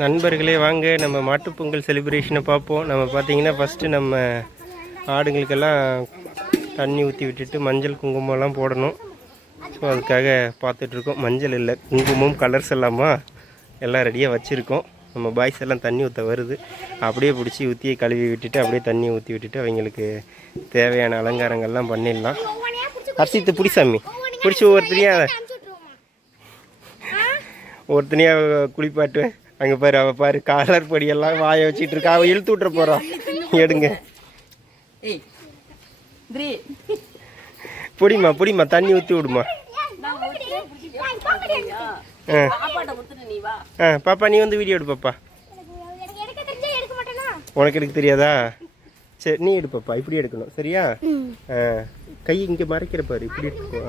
நண்பர்களே வாங்க நம்ம மாட்டுப்பொங்கல் செலிப்ரேஷனை பார்ப்போம். நம்ம பார்த்திங்கன்னா ஃபஸ்ட்டு நம்ம ஆடுங்களுக்கெல்லாம் தண்ணி ஊற்றி விட்டுட்டு மஞ்சள் குங்குமம்லாம் போடணும். ஸோ அதுக்காக பார்த்துட்ருக்கோம். மஞ்சள் இல்லை, குங்குமம், கலர்ஸ் எல்லாம் ரெடியாக வச்சுருக்கோம். நம்ம பாய்ஸ் எல்லாம் தண்ணி ஊற்ற வருது. அப்படியே பிடிச்சி ஊற்றியை கழுவி விட்டுட்டு அப்படியே தண்ணி ஊற்றி விட்டுட்டு அவங்களுக்கு தேவையான அலங்காரங்கள்லாம் பண்ணிடலாம். அரிசித்து பிடிசாமி பிடிச்சி ஒவ்வொருத்தனையாக குளிப்பாட்டுவேன். அங்கே பாரு, அவள் பாரு காலர் பொடியெல்லாம் வாயை வச்சுட்டு இருக்கா. அவள் இழுத்து விட்டுற போகிறான். எடுங்க, பிடிமா தண்ணி ஊற்றி விடுமா. பாப்பா நீ வந்து வீடியோ எடு பாப்பா. உனக்கு எடுக்க தெரியாதா? சரி நீ எடு பாப்பா. இப்படி எடுக்கணும் சரியா? கை இங்கே மறைக்கிற பாரு, இப்படி எடுத்துக்கோ.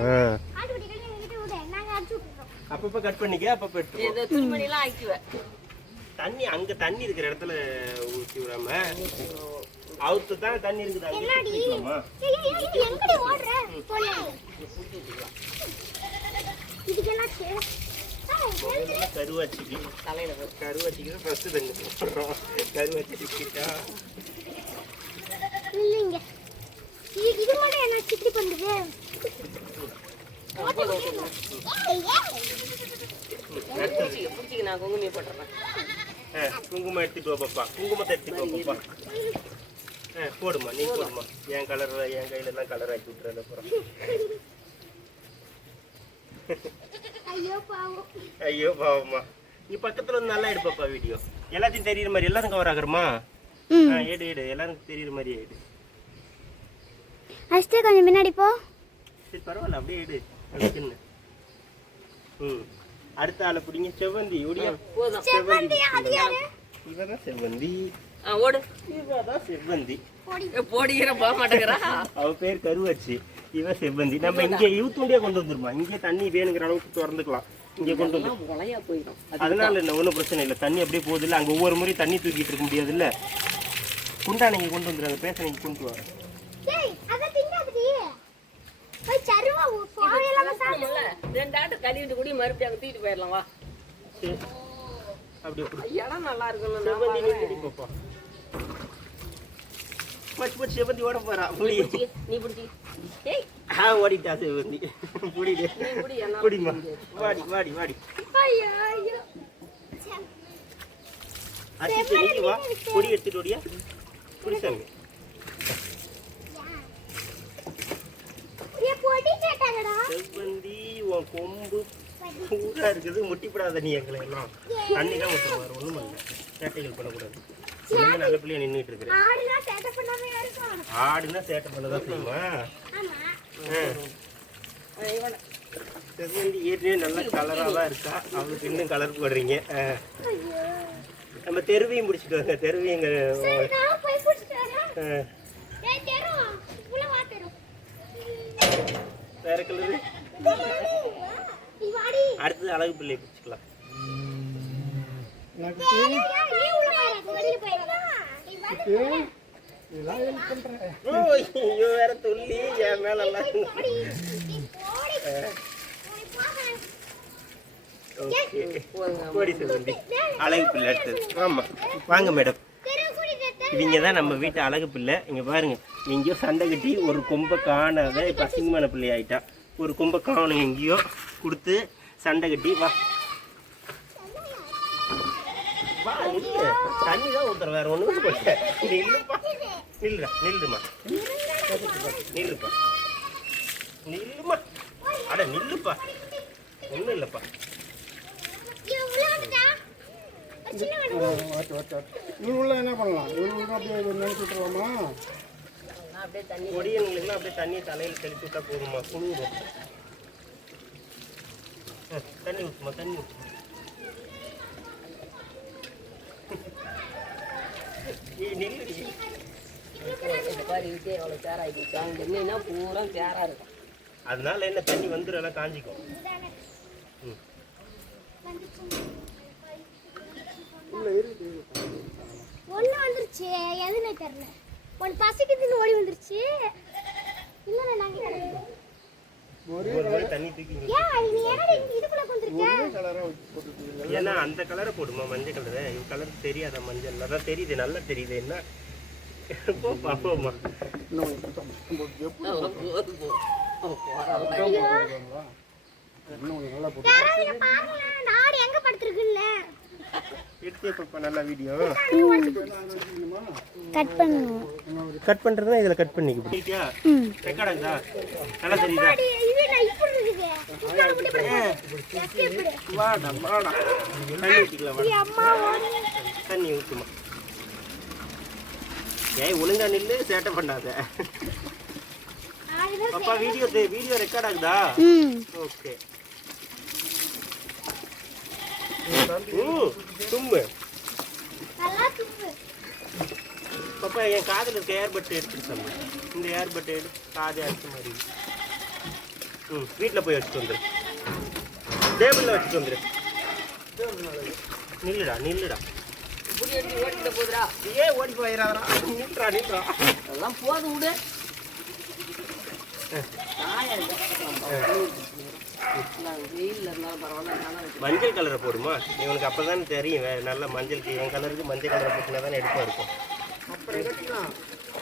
அப்பப்போ கட் பண்ணிக்க, அப்பப்போ எடுத்து தண்ணி அங்கே தண்ணி இருக்கிற இடத்துல ஊற்றி விடாம அவுத்து தான் தண்ணி இருக்குது. கருவாச்சிக்கு கருவாச்சிக்கு ஃபர்ஸ்ட் தண்ணி போடுறோம். கருவாச்சி டிக்கிட்டா இல்லைங்க, இது மட்டும் என்ன சிக்கி பண்ணுது. குங்குமம் எடுத்துட்டு பாப்பா, குங்குமத்தை எடுத்துட்டு பாப்பா. போடுமா, நீ போடுமா. என் கலர் என் கையில எல்லாம் கலர் ஆக்கி விட்டுறது. அப்புறம் ஐயோ பாவம்மா. நீ பக்கத்துல வந்து நல்லா எடுப்பாப்பா வீடியோ. எல்லாத்தையும் தெரியுற மாதிரி எல்லாரும் கவர் ஆகுறமா. எடு எடு, எல்லாரும் தெரியுற மாதிரி எடு. கொஞ்சம் முன்னாடி போ. சரி பரவாயில்ல, அப்படியே எடு. அடுத்த ஆளை பிடிங்க. செவ்வந்தி ஒடியா. செவ்வந்தி இவதான் செவ்வந்தி. இவதான் செவ்வந்தி. அவ பேர் கருவாச்சி, இவ செவ்வந்தி. நம்ம இங்க யூத்துண்டியா கொண்டு வந்துருமா. இங்கே தண்ணி வேணுங்கிற அளவுக்கு திறந்துக்கலாம். இங்க கொண்டு வந்து அதனால என்ன ஒன்றும் பிரச்சனை இல்லை. தண்ணி அப்படியே போகுது இல்லை. அங்கே ஒவ்வொரு முறையும் தண்ணி தூக்கிட்டு இருக்க முடியாது இல்லை. குண்டா நீங்க கொண்டு வந்துடுறாங்க. பேச நீங்க கொண்டு வர செவ்வந்தி ஓட போறா. ஓடிட்டா செவ்வந்தி. வாடி வாடி வாடி. வா, பொடி எடுத்துட்டு ஓடியா. புடிச்சாங்க செவ்வந்தி. உன் கொம்பு பூரா இருக்குது. முட்டிப்படாத நீ எங்களை எல்லாம். தண்ணி தான் ஊற்றுவார். ஒன்றும் பண்ணல, சேட்டைகள் பண்ணக்கூடாது. நல்ல பிள்ளைய நின்றுட்டு இருக்கிறேன். ஆடுனா சேட்டை பண்ணதான் செய்யுமா. செவ்வந்தி ஏற்கனவே நல்ல கலராக தான் இருக்கா. அவளுக்கு இன்னும் கலர் போடுறீங்க. நம்ம தெருவையும் பிடிச்சிட்டு வாங்க. தெருவையும் வேற கலரு. அடுத்தது அழகு பிள்ளையை பிடிச்சிக்கலாம். வேற சொல்லி என் மேல அழகு பிள்ளை அடுத்தது. ஆமா வாங்க மேடம். இவங்க தான் நம்ம வீட்டு அழகு பிள்ளை. இங்கே பாருங்க, எங்கேயோ சண்டை கட்டி ஒரு கொம்பை காணாத இப்போ அசிங்கமான பிள்ளை ஆகிட்டா. ஒரு கொம்பை காணும் எங்கேயோ கொடுத்து சண்டை கட்டி. வா வா, நில்லு. தண்ணி தான் ஊற்றுற, வேற ஒன்றும் போட்ட. நில்லுப்பா, நில்லுடா, நில்லுமா, நில்லுப்பா, நில்லுமா. அட நில்லுப்பா, ஒன்றும் இல்லைப்பா. இவங்களும் என்ன பண்ணலாம்? இவங்களுக்கும் அப்படியே நினைச்சுட்டுருவோமா? கொடியன்களுக்குலாம் அப்படியே தண்ணி தலையில் தெளித்து விட்டா போதுமா. குழுவும் தண்ணி ஊற்றுமா, தண்ணி ஊற்றுமா. அதனால என்ன தண்ணி வந்துடும், எல்லாம் காஞ்சிக்கும். ஒண்ணு வந்துருச்சு, எதுனே தெரியல. ஒன் பசிக்குதுன்னு ஓடி வந்துருச்சு. இல்ல நாங்க ஒரு முறை தண்ணி தூக்கி இங்க ஏன் நீ என்னடி இதுக்குள்ள கொண்டிருக்க? ஒரே கலராக போட்டுருக்கீங்க. ஏன்னா அந்த கலரை போடுமா மஞ்சள் கலரு இது கலர் தெரியாதா மஞ்சள் அதான் தெரியுது நல்லா தெரியுது என்ன போப்பா போமா இன்னும் கொஞ்சம் சுத்தம் எப்படி இன்னும் கொஞ்சம் நல்லா போட்டு யாராவது இத பாருங்க. இந்த ஆடு எங்க படுத்துருக்குல்ல? எடுத்தே பாப்பா நல்ல வீடியோ கட் பண்ணனும். கட் பண்ணுறதுனா இதில் கட் பண்ணிக்க பிடிக்கியா ரெக்கார்ட் ஆகுதா நல்லா தெரியுதா அடி இது நான் இப்படி இருக்குது. உட்கார முடியல. வாடா வாடா தண்ணி ஊற்றிக்கலாம் வாடா அம்மா ஓடு. தண்ணி ஊற்றுமா ஏய் ஒழுங்கா நில்லு சேட்டை பண்ணாத ஆடுதான் பாப்பா வீடியோ ரெக்கார்ட் ஆகுதா ஓகே தும்பு நல்லா துப்பு. பாப்பா என் காதில் இருக்க ஏர்பட் எடுத்துட்டு சொன்ன இந்த ஏர்பட் எடு காது அடிச்ச மாதிரி வீட்டில் போய் வச்சுட்டு வந்துடு டேபிளில் வச்சுட்டு வந்துடு நில்லுடா நில்லுடா ஏன் ஓடி போயிடாதா நில்றா எல்லாம் போதும் விடு வெயில் இருந்தாலும் பரவாயில்ல மஞ்சள் கலரை போடுமா இவனுக்கு அப்போ தானே தெரியும் நல்ல மஞ்சளுக்கு என் கலருக்கு மஞ்சள் கலரை போட்டுனா தானே எடுப்பாக இருக்கும்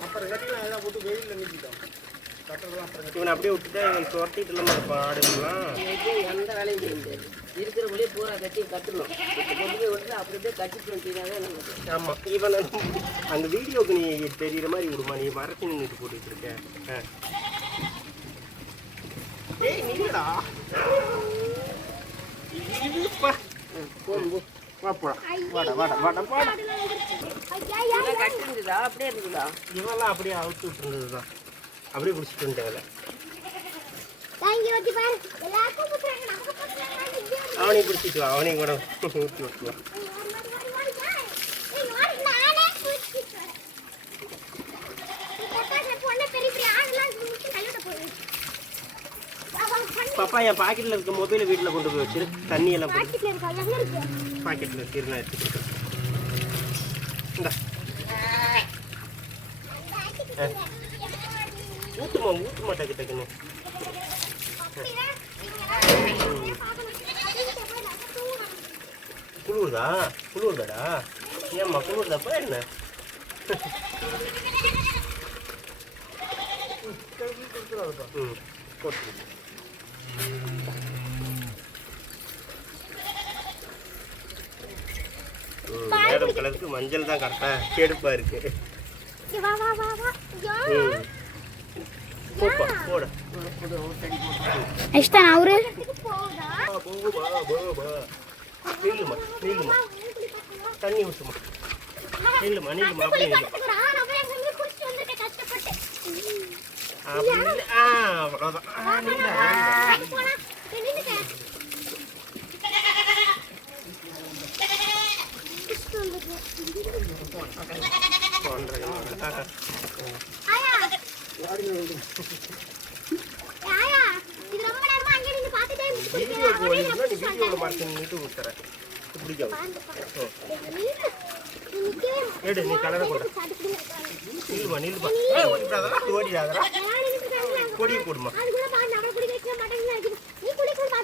அப்புறம் கட்டிலாம் எல்லாம் போட்டு வெயிலில் நிறுத்திட்டோம். கட்டுறதுலாம் அப்புறம் இவனை அப்படியே விட்டுட்டா இவன் துரத்திட்டு இல்லாமல் இருப்பான் ஆடுங்களாம் எந்த வேலையும் செய்ய முடியாது இருக்கிறவங்களே பூரா கட்டி கட்டணும் கொண்டு போய் விட்டு அப்படி அப்படியே கட்டிட்டு வந்துட்டீங்கன்னாவே நமக்கு ஆமாம் இவன் அந்த வீடியோவுக்கு நீ தெரியுற மாதிரி விடுமா நீ மறைச்சு நின்றுட்டு போட்டுட்டு இருக்க ஏய் நீடா இதுப்பா போகும் வா போடா வாடா வாடா வாடா வாடா ஐயா கட்டி இருந்ததா அப்படியே இருக்குதா இவெல்லாம் அப்படியே அவுத்து விட்டுருந்தது தான் அப்படியே பிடிச்சிட்டு வந்துட்டாங்கல்ல தாங்கி வச்சு பாரு. எல்லாருக்கும் புடிச்சாங்க. நமக்கு புடிச்சாங்க. அவனையும் பிடிச்சிட்டு வா அவனையும் கூட ஊற்றி விட்டுருவான் நானே புடிச்சிட்டு வரேன். இந்த பொண்ணு பெரிய பெரிய ஆடுலாம் முடிச்சு கழுவிட போகுது. பாப்பா என் பாக்கெட்டில் இருக்க மொபைலை வீட்டில் கொண்டு போய் வச்சிரு தண்ணி எல்லாம் போட்டு பாக்கெட்ல இருக்கா? எங்க இருக்கு? பாக்கெட்டில் இருக்கு நான் எடுத்துக்கிட்டேன் இந்தா ஊற்றுமா டக்கு டக்குன்னு குளிர்தாடா ஏம்மா குளிர்தாப்பா என்ன போட்டு மேடம் கலருக்கு மஞ்சள் தான் கரெக்டாக கெடுப்பா இருக்கு வா வா வா வா. போப்பா போட இஷ்டம் அவரு நீளுமா நீளுமா தண்ணி ஊற்றுமா நீளுமா நீளுமா அப்படியே நில்லு. அப்படி இல்லை அவ்வளோதான் வீடியோவில் பார்த்து நின்றுட்டு ஊற்றுறேன் பிடிக்கும் எடு நீ கலரை கொண்ட நீளுமா நீளுமா ஓடிடாதா ஓடிடாதா கொடியை போடுமா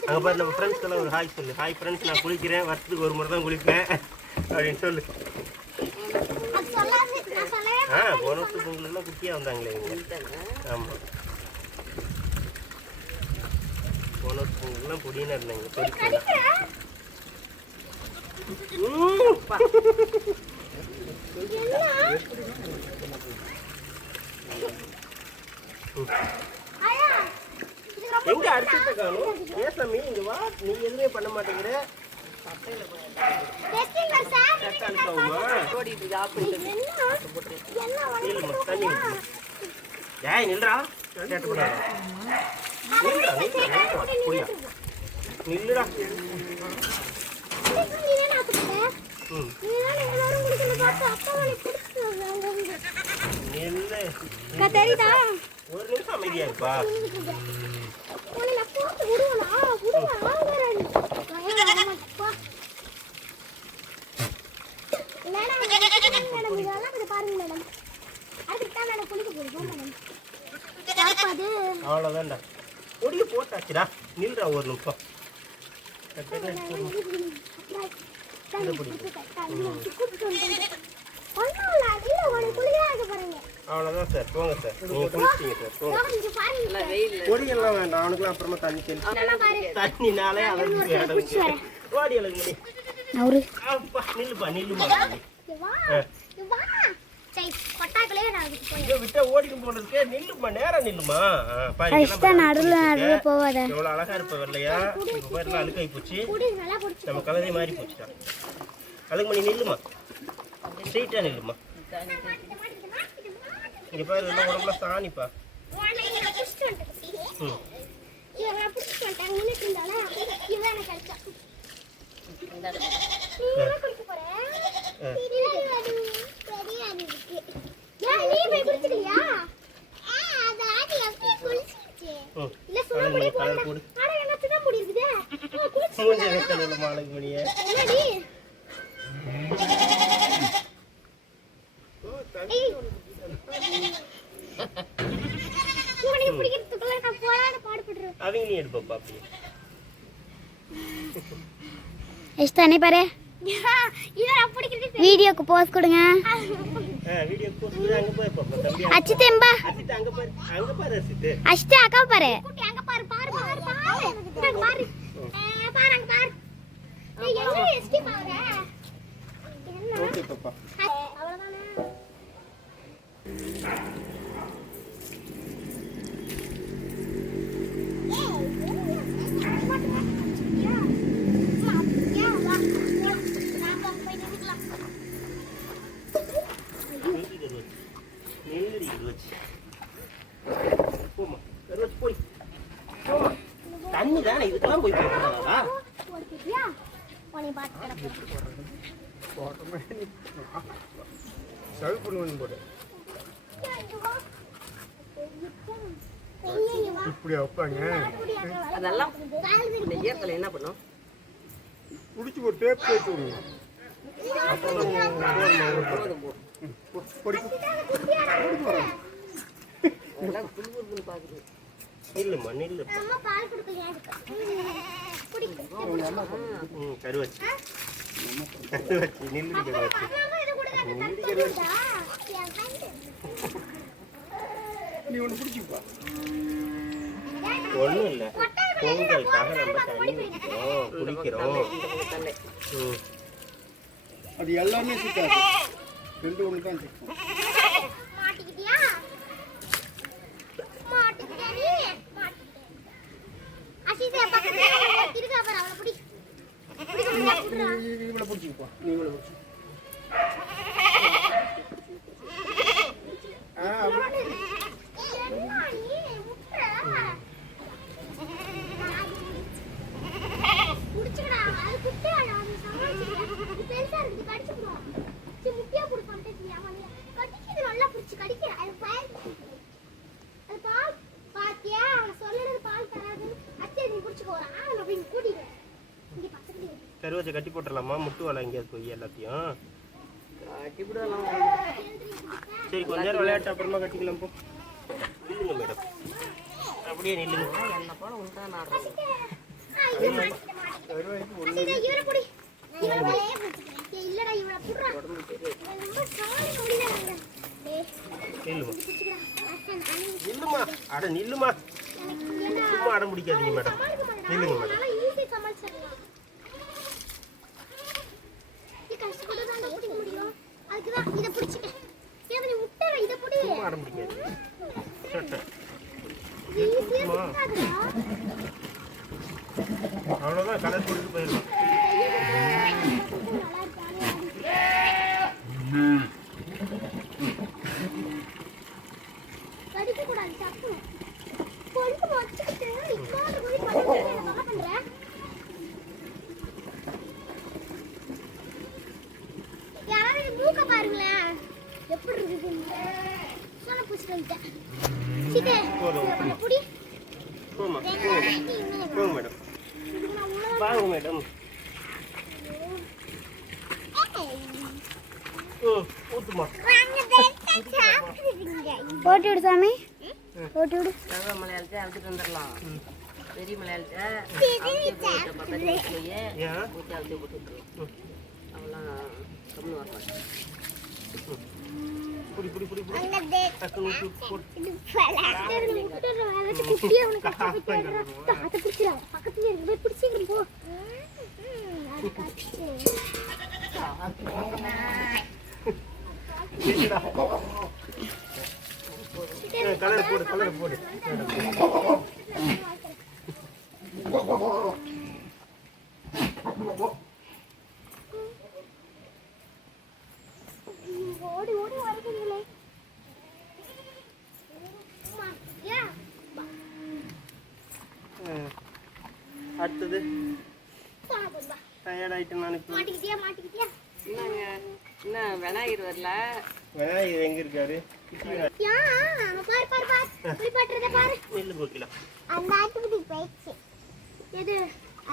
அங்கே பாரு நம்ம ஃப்ரெண்ட்ஸ்க்கெல்லாம் ஒரு ஹாய் சொல்லு ஹாய் ஃப்ரெண்ட்ஸ் நான் குளிக்கிறேன் வருஷத்துக்கு ஒரு முறை தான் குளிப்பேன் அப்படின்னு சொல்லு போன வருஷம் பொங்கல்லாம் குட்டியாக வந்தாங்களே இவங்க ஆமாம் போன வருஷம் பொங்கல்லாம் பொடியினா இருந்தாங்க பொடிக்கலாம் எங்க அடிச்சுட்டு காணும் ஏசாமி இங்க வா நீ எதுவுமே பண்ண மாட்டேங்கிற அழுக்காவுமா ஓடிட்டு இருக்கு ஆப்பிட்டு நீளுமா தண்ணி ஊற்றுமா ஏய் நில்றா கேட்டப்படாது நில்றா நில்றா நில்றா புரியா நில்லுடா நில்லு தெரியுதா? ஒரு நிமிஷம் அமைதியா இருப்பா அவ்வளோதான்டா பொடியை போட்டாச்சுடா. நில்றா ஒரு நிமிஷம். டக்குன்னு எடுத்து போடணும். இந்த பொடி. அவ்வளோதான் சார். போங்க சார். நீங்கள் குளிச்சிட்டீங்க சார். போங்க. எல்லாம் வெயில்ல பொடியெல்லாம் வேண்டாம். அவனுக்குலாம் அப்புறமா தண்ணி தெளிச்சு தண்ணினாலே அலர்ஜி ஆரம்பிச்சு. ஓடி அழகு மணி. அப்பா நில்லுப்பா நில்லுமா. விட்டா ஓடிக்கும் போல இருக்கே. நில்லுமா நேரம் நில்லுமா. எவ்வளோ அழகா இருப்ப வெள்ளையா. இப்போ பேர்லாம் அழுக்காய் போச்சு. நம்ம கலதை மாறி போச்சுடா. அதுக்கு மணி நில்லுமா. ஸ்ட்ரெயிட்டா நில்லுமா. இங்க பாரு எல்லாம் உடம்புல சாணிப்பா. மாலைக்கு மணியே அவங்க நீ எடுப்பா அப்படி எஸ்தானே பாரு வீடியோக்கு போஸ் கொடுங்க. வீடியோ போஸ்ட் அங்க போய் பாப்பா தம்பி. அச்சிதேம்பா அசித் அங்க பாரு அசித். அஷ்ட அக்கா பாரு. அங்க பாரு பாரு பாரு பாரு. பாரு பாரு அங்க பாரு. ஏய் என்ன எஸ்டி பாரு. ஓகே பாப்பா. அவ்வளவுதானே. தண்ணி தானே இதுக்கெல்லாம் போய் போடுறதா? இப்படி வைப்பாங்க. அதெல்லாம் இந்த ஈரத்தில் என்ன பண்ணும்? பிடிச்சி ஒரு டேப் தேய்ச்சி விடுங்க. அதெல்லாம் குளிர்னு பார்க்குது. நில்லுமா நில்லு. கருவச்சி கருவச்சி நில்லு கருவச்சி. நீ ஒன்று பிடிச்சிப்பா. ஒன்றும் இல்லை. பொங்கலுக்காக நம்ம தண்ணி வைக்கிறோம் குளிக்கிறோம். அது எல்லாமே சிக்காது. ரெண்டு ஒன்று தான் சிக்கும். இவளை பிடிச்சிப்பா. நீ இவளை பிடிச்சி. கருவச்சை கட்டி போட்டுடலாமா? முட்டு வலை எங்கேயாவது போய் எல்லாத்தையும் கட்டி விடலாம். சரி கொஞ்ச நேரம் விளையாட்டு அப்புறமா கட்டிக்கலாம். போ நில்லுங்க மேடம். அப்படியே நில்லுங்க. என்ன போல உண்டா நான் நில்லுமா. அட நில்லுமா. சும்மா அடம் பிடிக்காதீங்க மேடம். நில்லுங்க மேடம். சும்மா அடம் பிடிக்காதீங்க. அவ்வளோதான் கலர் கொடுத்து போயிடலாம். மூக்க பாருங்களேன் எப்படி இருக்குது. சொல்ல பிடிச்சிட்டு வந்துட்டேன். போமா போங்க மேடம். வாங்க மேடம். ஊத்துமா. போட்டு விடு சாமி. ஓட்டு விடு. தவ மலையாளத்தை அழுத்துட்டு வந்துடலாம். பெரிய மலையாளத்தை பக்கத்துல போய் ஏன் ஊற்றி அழுத்தி போட்டுருவோம். அவெல்லாம் கம்முன்னு வரமாட்டேன். புடி புடி புடி புடி அங்க டே. டக்குனு ஊத்தி போட்டு இது ஃபலாட்டர் முட்டற வேலைக்கு குட்டியா உனக்கு கட்டி போடுறா. தாத்த பிடிச்சா. பக்கத்துல இருந்து போய் பிடிச்சிட்டு போ. அது கட்டி. கலர் போடு கலர் போடு ஓடி ஓடி வரீங்களே. யா. அடுத்தது பாபா. டயர்ட் ஆயிட்டேன் நான் இப்போ மாட்டிக்கிட்டியா? என்னங்க இன்னும் விநாயகர் வரல. விநாயகர் எங்க இருக்காரு யா, பாரு. போய் பாட்டுறத பாரு. நெல்லு போக்கலாம் அந்த ஆக்டிவிட்டி போயிடுச்சு. எது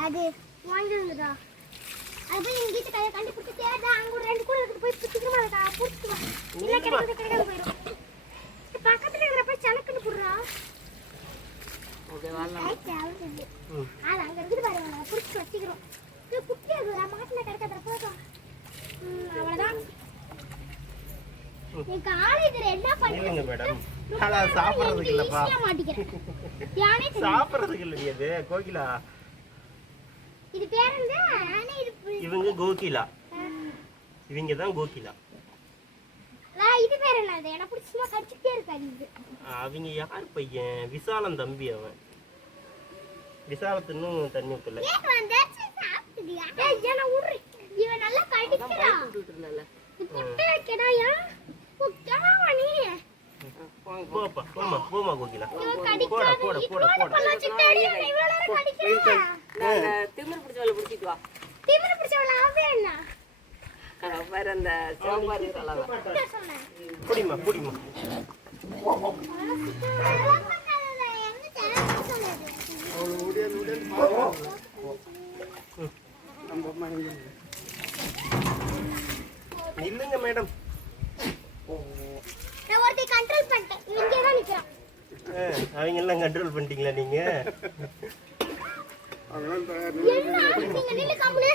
அது வாங்கிடுங்கடா. அது போய் எங்க வீட்டு கையை கண்டுபிடிச்சு தேடா. அங்க ஒரு 2 கூட இருக்கு. போய் சீக்கிரமா இருக்கா புடிச்சு வா. இல்ல கிடைக்காது போயிடும். பக்கத்துல இருக்கிற போய் சலக்குன்னு புடுறா. ஓகே வரலாம். அது அங்க இருக்குது பாரு. புடிச்சு வச்சிக்கிறோம். இது குட்டியா இருக்குடா. மாட்டுல கிடைக்காத போதும். அவ்வளவுதான். நீ காலேஜ்ல என்ன இல்லைங்க பண்ணுவீங்க மேடம் ஆனால் சாப்பிட்றதுக்கு இல்லைப்பா யானே சாப்பிட்றதுக்கு இல்லையா இது கோகிலா இது பேர் என்ன ஆனா இது இவங்க கோகிலா இவங்க தான் கோகிலா இது பேர் என்னது என்ன புடிச்சுமா கடிச்சிட்டே இருக்காது இது அவங்க யார் பையன் விசாலம் தம்பி அவன் விசாலத்துன்னு தண்ணி ஊற்றல ஏன் வந்தாச்சு சாப்பிடுறியா ஏய் என்ன உரு இவன் நல்லா கடிச்சறா விட்டுட்டுல இது பொட்டை கடாயா போடா நீ போப்பா போமா கோகிலா இவன் போடா கடிக்காத போடா போடா போடா போடா சிட்டாடி இவ்வளவு நேரம் கடிச்சறா நாங்க திமிர் பிடிச்ச வேலை பிடிச்சிட்டு வா. திமிரு பிடிச்சவள அவ என்ன வேற அந்த சிவபாரி அளவு சொன்னேன் புடிமா அவ்வளோ ஓடியாந்து பார்க்கலாம். நம்ம அம்மா எங்க இருக்கு? இல்லைங்க மேடம் நான் ஒருத்தி கண்ட்ரோல் பண்ணிட்டேன் இங்கே தான் நிக்கிறான் அவங்க எல்லாம் கண்ட்ரோல் பண்ணிட்டீங்களா நீங்க அதெல்லாம் தயார் என்ன நீங்க நில்லு கம்முனு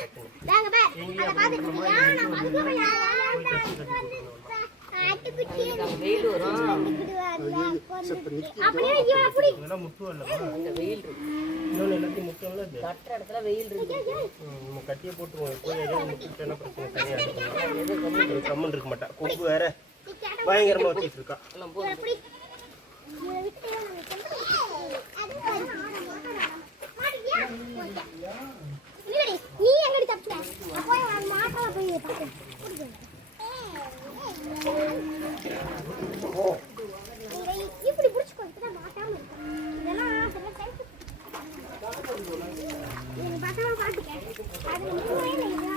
வாங்க பா அத பாத்துக்கிட்டியா நான் அதுக்கு ஆட்டுக்குட்டி வெயில் வரும். அப்படியே இவன் அப்படி இதெல்லாம் முட்டும் இல்லைப்பா அங்க வெயில் இருக்கு. இன்னொன்று எல்லாத்தையும் முட்டம்ல இது கட்டுற இடத்துல வெயில் இருக்கு. நம்ம கட்டியே போட்டுருவோம் போய் எதாவது முட்டுட்டேன்னா பிரச்சனை சரியாக இருக்கும் கம்மன் இருக்க மாட்டா கொம்பு வேற பயங்கரமாக வச்சுட்டு இருக்கா எல்லாம் போதும். அப்படி இவனை விட்டு நீ எங்கடி தப்பிச்ச போய் மாட்டால போய் இப்படி புடிச்சுக்கோ இப்பதான் மாட்டாம இருக்கும் இதெல்லாம் அதெல்லாம் கைக்கு நீங்க பசங்க பாத்துக்க அது மூவே இல்லையா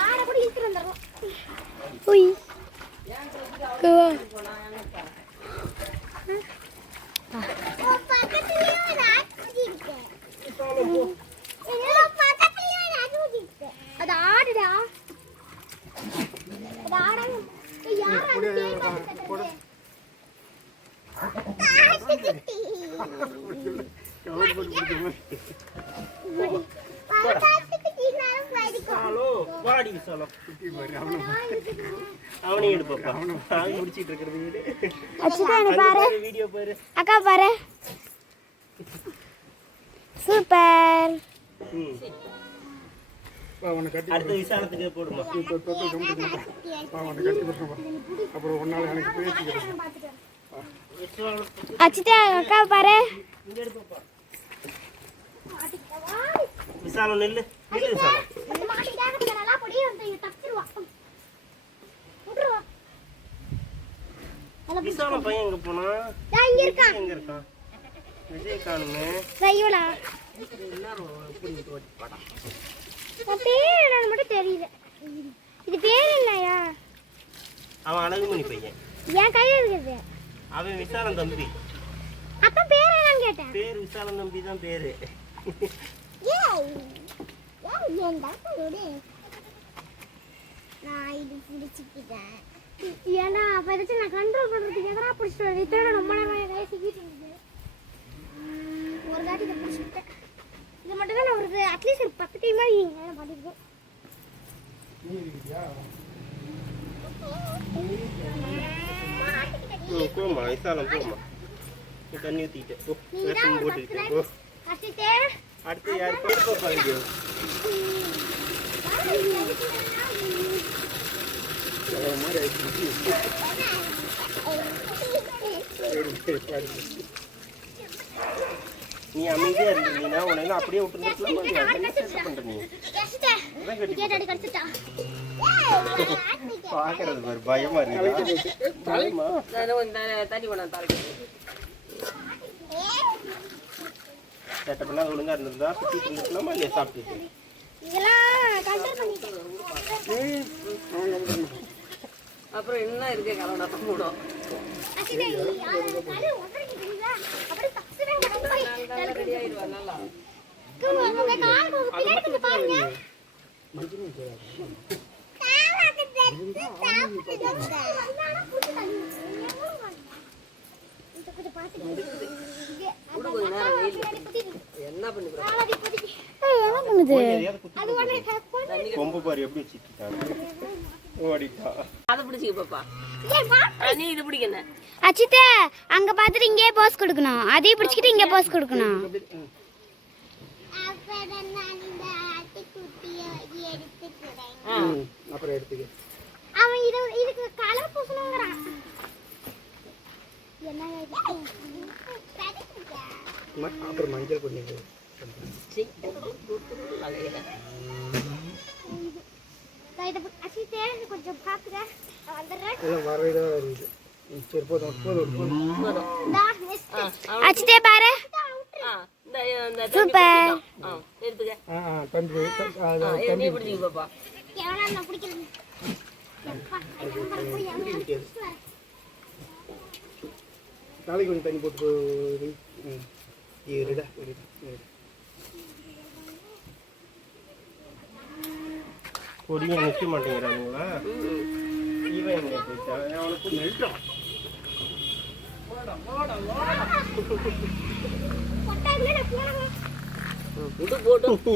ஆட கூட இழுத்து வந்துடுறோம் உய் பக்கத்துலயே ஒரு ஆட்டுக்குட்டி இருக்கு பக்கத்துலயே ஒரு ஆட்டுக்குட்டி இருக்கு அது ஆடுடா அது ஆடாம யார் அது பேய் பார்த்துட்டு ஆட்டுக்குட்டி கவர் போட்டு பிடிச்ச மாதிரி ஆட்டுக்குட்டி நான் படிக்கும் ஹலோ வாடி விசாலம் குட்டி பாரு அவனை அவனையும் எடுப்பாப்பா அவன் முடிச்சிட்டு இருக்கிறது வீடு அச்சுதானே பாரு வீடியோ பாரு அக்கா பாரு சூப்பர் ம் அவனை கட்டி அடுத்த விசாலத்துக்கு போடுமா அவனை கட்டி போடுறா. அப்புறம் ஒரு நாள் எனக்கு பேசிக்கிறேன். அச்சுதா அக்கா பாரு இங்க எடுப்பாப்பா விசாலம் நெல்லு விசாலம் விசாலம் பையன் எங்க போனா விஜய் எங்க இருக்கான் விஜய் காணுமே எல்லாரும் எப்படி விட்டு ஓட்டி பாடா மட்டும் தெரியல இது பேர் என்னயா அவன் அழகுமணி பையன் என் கையில இருக்குது அவன் விசாலம் தம்பி அப்ப பேர் என்னன்னு கேட்டேன் பேர் விசாலம் தம்பி தான் பேரு நான் இது பிடிச்சிக்கிட்டேன். ஏன்னா அப்ப எதாச்சும் நான் கண்ட்ரோல் பண்றதுக்கு எதனா பிடிச்சிட்டு இத்தனை ரொம்ப நேரம் என் கையை சிக்கிட்டு இருந்தது. ஒரு தாட்டி இதை பிடிச்சிக்கிட்டேன். இது மட்டும் தான் நான் ஒரு அட்லீஸ்ட் ஒரு 10 டைம் நான் பண்ணிருக்கேன். போமா விசாலம் போமா. தண்ணி ஊற்றிக்கிட்டேன் ஓ ரசம் போட்டுக்கிட்டேன் ஓ. அடுத்து யார் போட்டு பாருங்க. நீ அமைதியா இருந்தீங்கன்னா உனக்கு அப்படியே விட்டுருந்துக்கலாம். பண்ற நீ பாக்குறது பாரு பயமா இருக்கு. தண்ணி கொண்டா தலைக்கு சேட்டை பண்ணா ஒழுங்கா இருந்திருந்தா சுத்தி இருந்துக்கலாமா இல்லையா சாப்பிட்டு. அப்புறம் என்ன இருக்கு கலவனா போடும். ரெடி ஆயிடுவா நல்லா. என்ன பண்ணி கொம்பு பாரு எப்படி வச்சுட்டு ஓடிட்டா. அதை பிடிச்சிக்க பாப்பா. நீ இது பிடிக்கணும். அச்சிதா அங்க பாத்துட்டு இங்கே போஸ் கொடுக்கணும். அதையும் பிடிச்சிட்டு இங்கே போஸ் கொடுக்கணும். அப்புறம் எடுத்துக்க. அவன் இதுக்கு கலர் பூசணும்ங்கறான். என்ன அப்புறம் மஞ்சள் பண்ணிடு. அச்சிதா கொஞ்சம் பாத்துக்க. வந்துறேன். எல்லாம் வரவே வருது. சரி போதும் போதும். அச்சிதா பாரு. சூப்பர். எடுத்துக்க. தண்ணி நீ பிடிச்சிக்க பாப்பா. எவனா நான் பிடிக்கிறேன். நாளைக்கு கொஞ்சம் தண்ணி போட்டு இருடா. பொடியை நிற்க மாட்டேங்கிறானுங்களா? இவன் எங்க போயிட்டான்? அவனுக்கு நெல்றான்.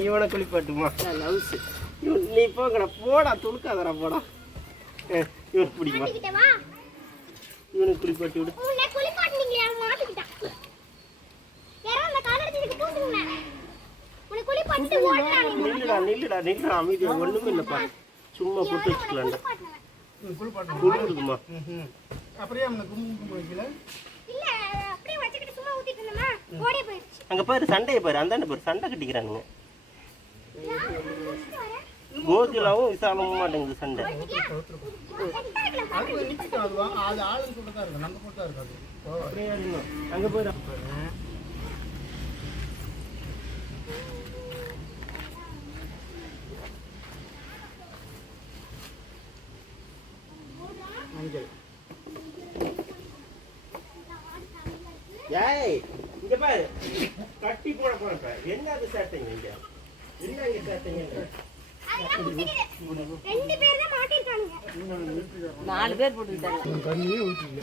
இவனை குளிப்பாட்டுமா? நீ போங்கடா போடா துணுக்காதடா போடா. இவன் பிடிக்குமா? இவனுக்கு குளிப்பாட்டி விடு. நில்லுடா அமைதியா ஒண்ணுமே இல்லப்பா. சும்மா போட்டு வச்சுக்கலாம்டா. குளிருதுமா? அப்படியே அவனை கும்பு வைக்கல. அங்க பாரு சண்டையை பாரு. அந்தாண்ட பாரு சண்டை கட்டிக்கிறானுங்க. கோகிலாவும் விசாலமும் மாட்டேங்குது சண்டை. அங்க போயிரு. மஞ்சள். ஏய் இங்க பாரு கட்டி போட போறப்ப என்ன அது சேட்டைங்க இங்க? என்ன இங்க சேட்டைங்க? 2 பேர் தான் மாட்டிருக்கானுங்க. 4 பேர் போட்டுட்டாங்க. தண்ணியே ஊத்திங்க.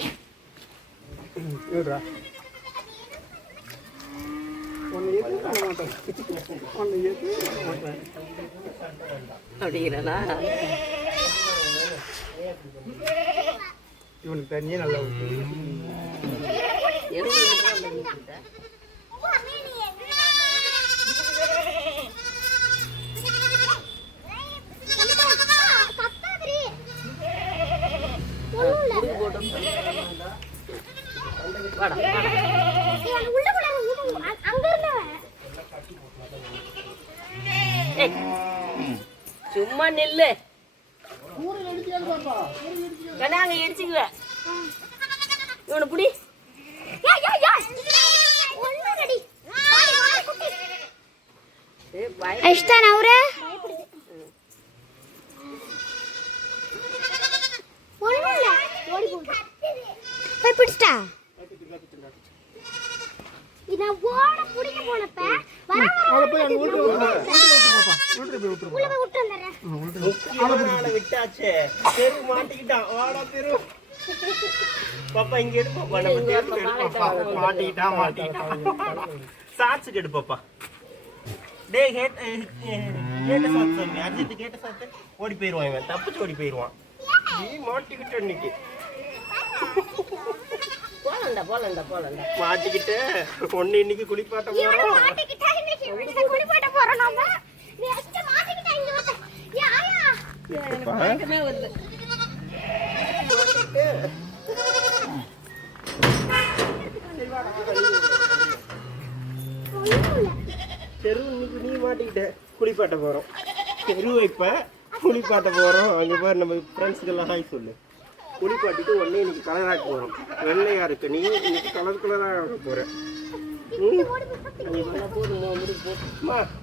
ஏறா. ஒன்னு ஏத்து பண்ண மாட்டேன். ஒன்னு ஏத்து பண்ண மாட்டேன். அப்படிங்கிறனா இவனுக்கு தண்ணியே நல்லா ஊத்து. சும்மா நெல்லு அங்க இடிச்சுக்குவேன். இவனை புடி. பிடிச்சிட்டா இத ஓட புடிக்க போனப்ப வர போய் அங்க ஊட்டு பாப்பா. உள்ள போய் விட்டு வந்துடுறேன். விட்டாச்சே தெரு மாட்டிக்கிட்டான். வாடா தெரு. பாப்பா இங்க எடு பாப்பா. நம்ம தெரு மாட்டிக்கிட்டான். சாட்ஸுக்கு எடு பாப்பா. டே கேட்ட சாத்து சாமி. அஜித் கேட்ட சாத்து ஓடி போயிடுவான். இவன் தப்பிச்சு ஓடி போயிடுவான். நீ மாட்டிக்கிட்ட இன்னைக்கு. போலண்டா மாட்டிக்கிட்டு ஒன்னு இன்னைக்கு குளிப்பாட்ட போறோம். மாட்டிக்கிட்டா இன்னைக்கு வீட்டுல குளிப்பாட்ட போறோம் நாம. நீ அஷ்ட மாட்டிக்கிட்டா இங்க வந்து. யாயா எனக்கு பயமே வருது. தெரு இன்னைக்கு நீ மாட்டிக்கிட்ட குளிப்பாட்ட போறோம். தெருவை இப்ப குளிப்பாட்ட போறோம். அங்க பாரு நம்ம ஃப்ரெண்ட்ஸுக்கெல்லாம் ஹாய் சொல்லு. குளிப்பாட்டிட்டு உடனே இன்னைக்கு கலர் ஆக்க போறோம். வெள்ளையா இருக்கு நீ இன்னைக்கு கலரா ஆக்க போற.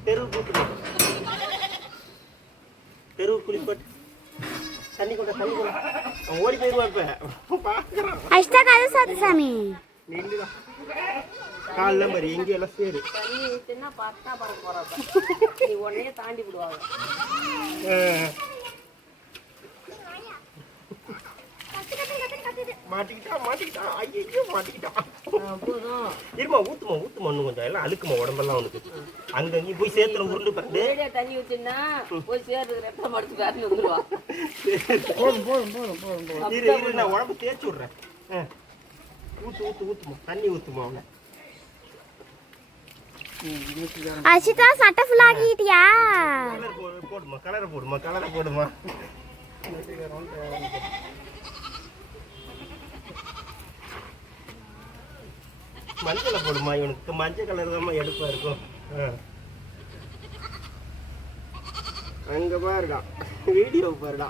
தெரு கூட்டு தெரு குளிப்பாட்டு. தண்ணி கொண்ட அவன் ஓடி போயிடுவான். இப்ப பாக்குறான். அஷ்டா கதை சாத்து சாமி. நில்லுடா. கால்ல மாதிரி எங்கெல்லாம் சேரு. தண்ணி ஊத்தினா பார்த்தா பறக்க போறாங்க. நீ உடனே தாண்டி விடுவாங்க. மாட்டிக்கிட்டான். ஐயோ மாட்டிக்கிட்டான். போதும். இருமா ஊத்துமா இன்னும் கொஞ்சம் எல்லாம் அழுக்குமா உடம்பெல்லாம் அவனுக்கு. அங்கங்கேயும் போய் சேத்துல உருண்டு பறந்து நேரடியா தண்ணி ஊத்தினா போய் சேர்றது ரெட்டை மடிச்சு காட்டுல வந்துருவா. இரு நான் உடம்பு தேய்ச்சி விடுறேன். ஊத்துமா தண்ணி ஊத்துமா அவனை. அஷிதா சட்டை ஃபுல் ஆகிட்டியா? கலரை போடுமா. மஞ்சளை போடுமா. இவனுக்கு மஞ்சள் கலர் தான் எடுப்பா இருக்கும். அங்க பாருடா வீடியோ பாருடா.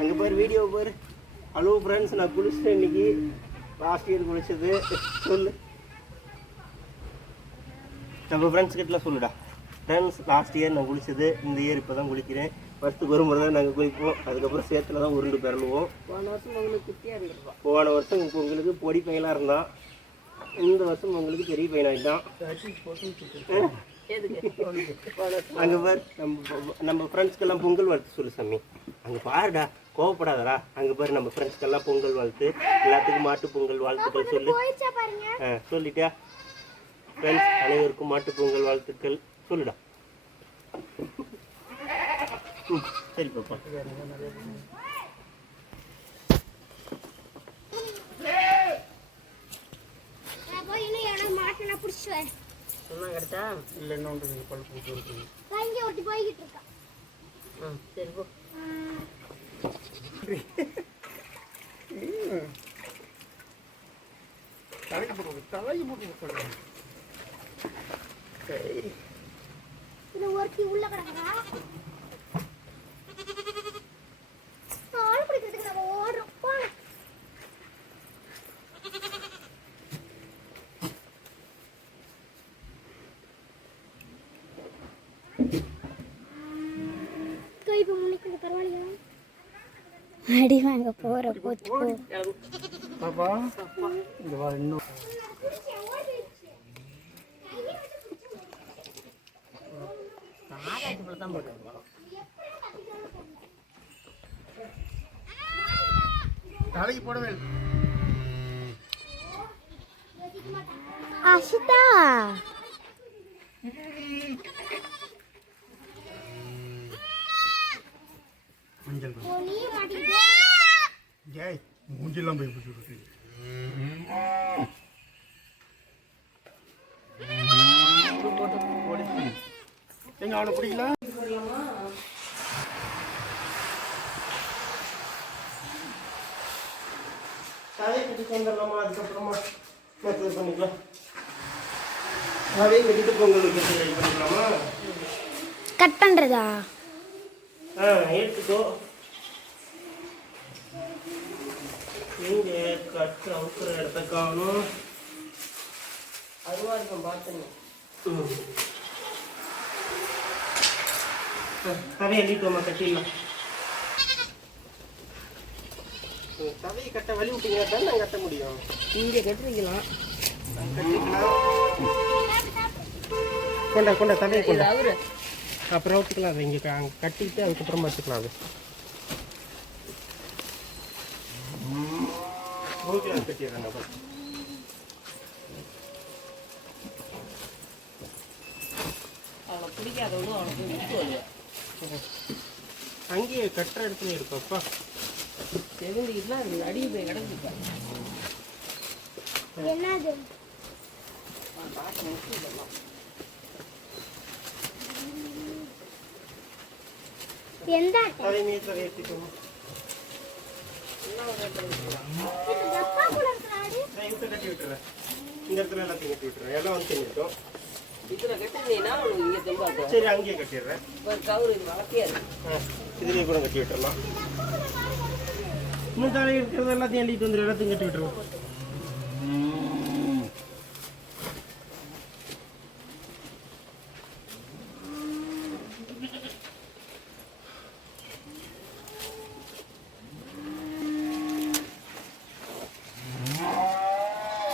அங்க பாரு வீடியோ பாரு. ஹலோ ஃப்ரெண்ட்ஸ், நான் குளிச்சிட்டேன் இன்னைக்கு. லாஸ்ட் இயர் குளிச்சது சொல்லு. நம்ம ஃப்ரெண்ட்ஸ் கிட்டலாம் சொல்லுடா. ஃப்ரெண்ட்ஸ் லாஸ்ட் இயர் நான் குளிச்சது, இந்த இயர் இப்போ தான் குளிக்கிறேன். வருஷத்துக்கு ஒரு முறை தான் நாங்கள் குளிப்போம். அதுக்கப்புறம் சேத்துல தான் உருண்டு பிறந்துவோம். போன வருஷம் உங்களுக்கு குட்டியா இருந்திருப்போம். போன வருஷம் உங்களுக்கு பொடி பையனாக இருந்தான். இந்த வருஷம் உங்களுக்கு பெரிய பையனாகிட்டான். அங்கே பாரு நம்ம ஃப்ரெண்ட்ஸ்க்கெல்லாம் பொங்கல் வாழ்த்து சொல்லு சாமி. அங்கே பாருடா, கோவப்படாதடா. அங்கே பாரு நம்ம ஃப்ரெண்ட்ஸ்க்கெல்லாம் பொங்கல் வாழ்த்து. எல்லாத்துக்கும் மாட்டு பொங்கல் வாழ்த்துக்கள் சொல்லு. சொல்லிட்டியா? ஃப்ரெண்ட்ஸ் அனைவருக்கும் மாட்டு பொங்கல் வாழ்த்துக்கள் சொல்லுடா. சரி பாப்பா. கிடைச்சா இல்லை என்ன ஒன்று பழுப்பு இருக்குது. போய்கிட்டு இருக்கா. சரி போ. தலைக்கு போட்டு ஒருத்தி உள்ள கிடக்குறா. ஆள் பிடிக்கிறதுக்கு நம்ம ஓடுறோம். போங்க. இப்ப முன்னைக்கு பரவாயில்லையா? அடி வாங்க போற போச்சு. பாப்பா இங்க வா. இன்னும் தலைக்கு போடவே அஷிதா மஞ்சள் ஜெய் மூஞ்சிலாம் போய் பிடிச்சி எங்க அவனை பிடிக்கல. அதே கட்டிட்டு வந்துடலாமா? அதுக்கப்புறமா மெத்தட் பண்ணிக்கலாம். அதே கட்டிட்டு பொங்கல் வைக்கிறது ரெடி பண்ணிக்கலாமா? கட் பண்றதா? எடுத்துக்கோ. நீங்க கட்டு அவுக்குற இடத்த காணும். அருவா இருக்கும் பார்த்துங்க. அதே எழுதிட்டோமா? கட்டிடலாம். தவையை கட்ட வழி விட்டீங்கன்னா தான் நான் கட்ட முடியும். இங்கே கட்டுறீங்களாம். கொண்டா கொண்டா தவையை கொண்டா. அவரு அப்புறம் ஊற்றிக்கலாம். அதை இங்கே அங்கே கட்டிட்டு அதுக்கப்புறமா வச்சுக்கலாம். அது ஓகே கட்டிடுறேன். அவனை பிடிக்காதவனும் அவனுக்கு விட்டுவாங்க. அங்கேயே கட்டுற இடத்துல இருப்பாப்பா. செவந்திக்கிட்டுனா அது அடியை போய் கிடக்குப்பா. என்னது பார்க்க முடியல. எந்த அதை மீது தவையை எடுத்துக்கணும். டப்பா கூட இருக்கிறாரு. நான் இதை கட்டி விட்டுறேன். இந்த இடத்துல எல்லாத்தையும் கட்டி விட்டுறேன். எல்லாம் வந்து தெரிஞ்சிட்டோம். இதில் கட்டுறீங்கன்னா அவனுக்கு இங்கே தெம்பாக்கும். சரி அங்கேயே கட்டிடுறேன். ஒரு கவுரு இது வளர்த்தியாது. இதுலேயே கூட கட்டி விட்டுறலாம். இன்னும் தலை இருக்கிறது எல்லாத்தையும் அள்ளிட்டு வந்துடும். எல்லாத்தையும் கட்டி விட்டுருவோம்.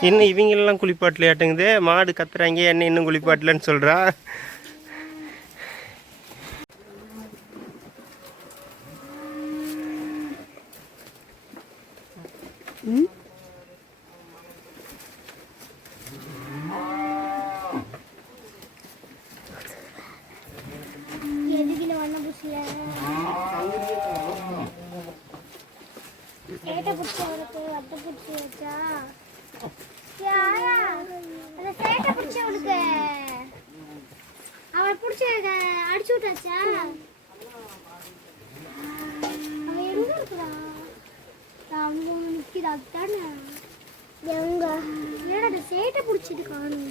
இன்னும் இவங்களெல்லாம் குளிப்பாட்டலையாட்டுங்குது. மாடு கத்துறாங்க, என்ன இன்னும் குளிப்பாட்டலன்னு சொல்கிறா. எதுக்கு வண்ண புசில சேட்டை பிடிச்சி அவளுக்கு வட்டை பிடிச்சி வச்சா யாரா அந்த சேட்டை பிடிச்சி அவளுக்கு அவளை பிடிச்சி அடிச்சு விட்டாச்சா? அவ எங்க இருக்கிறா? அவங்க நிற்கிறா தானே எங்க இல்லடா அந்த சேட்டை பிடிச்சிட்டு காணும்.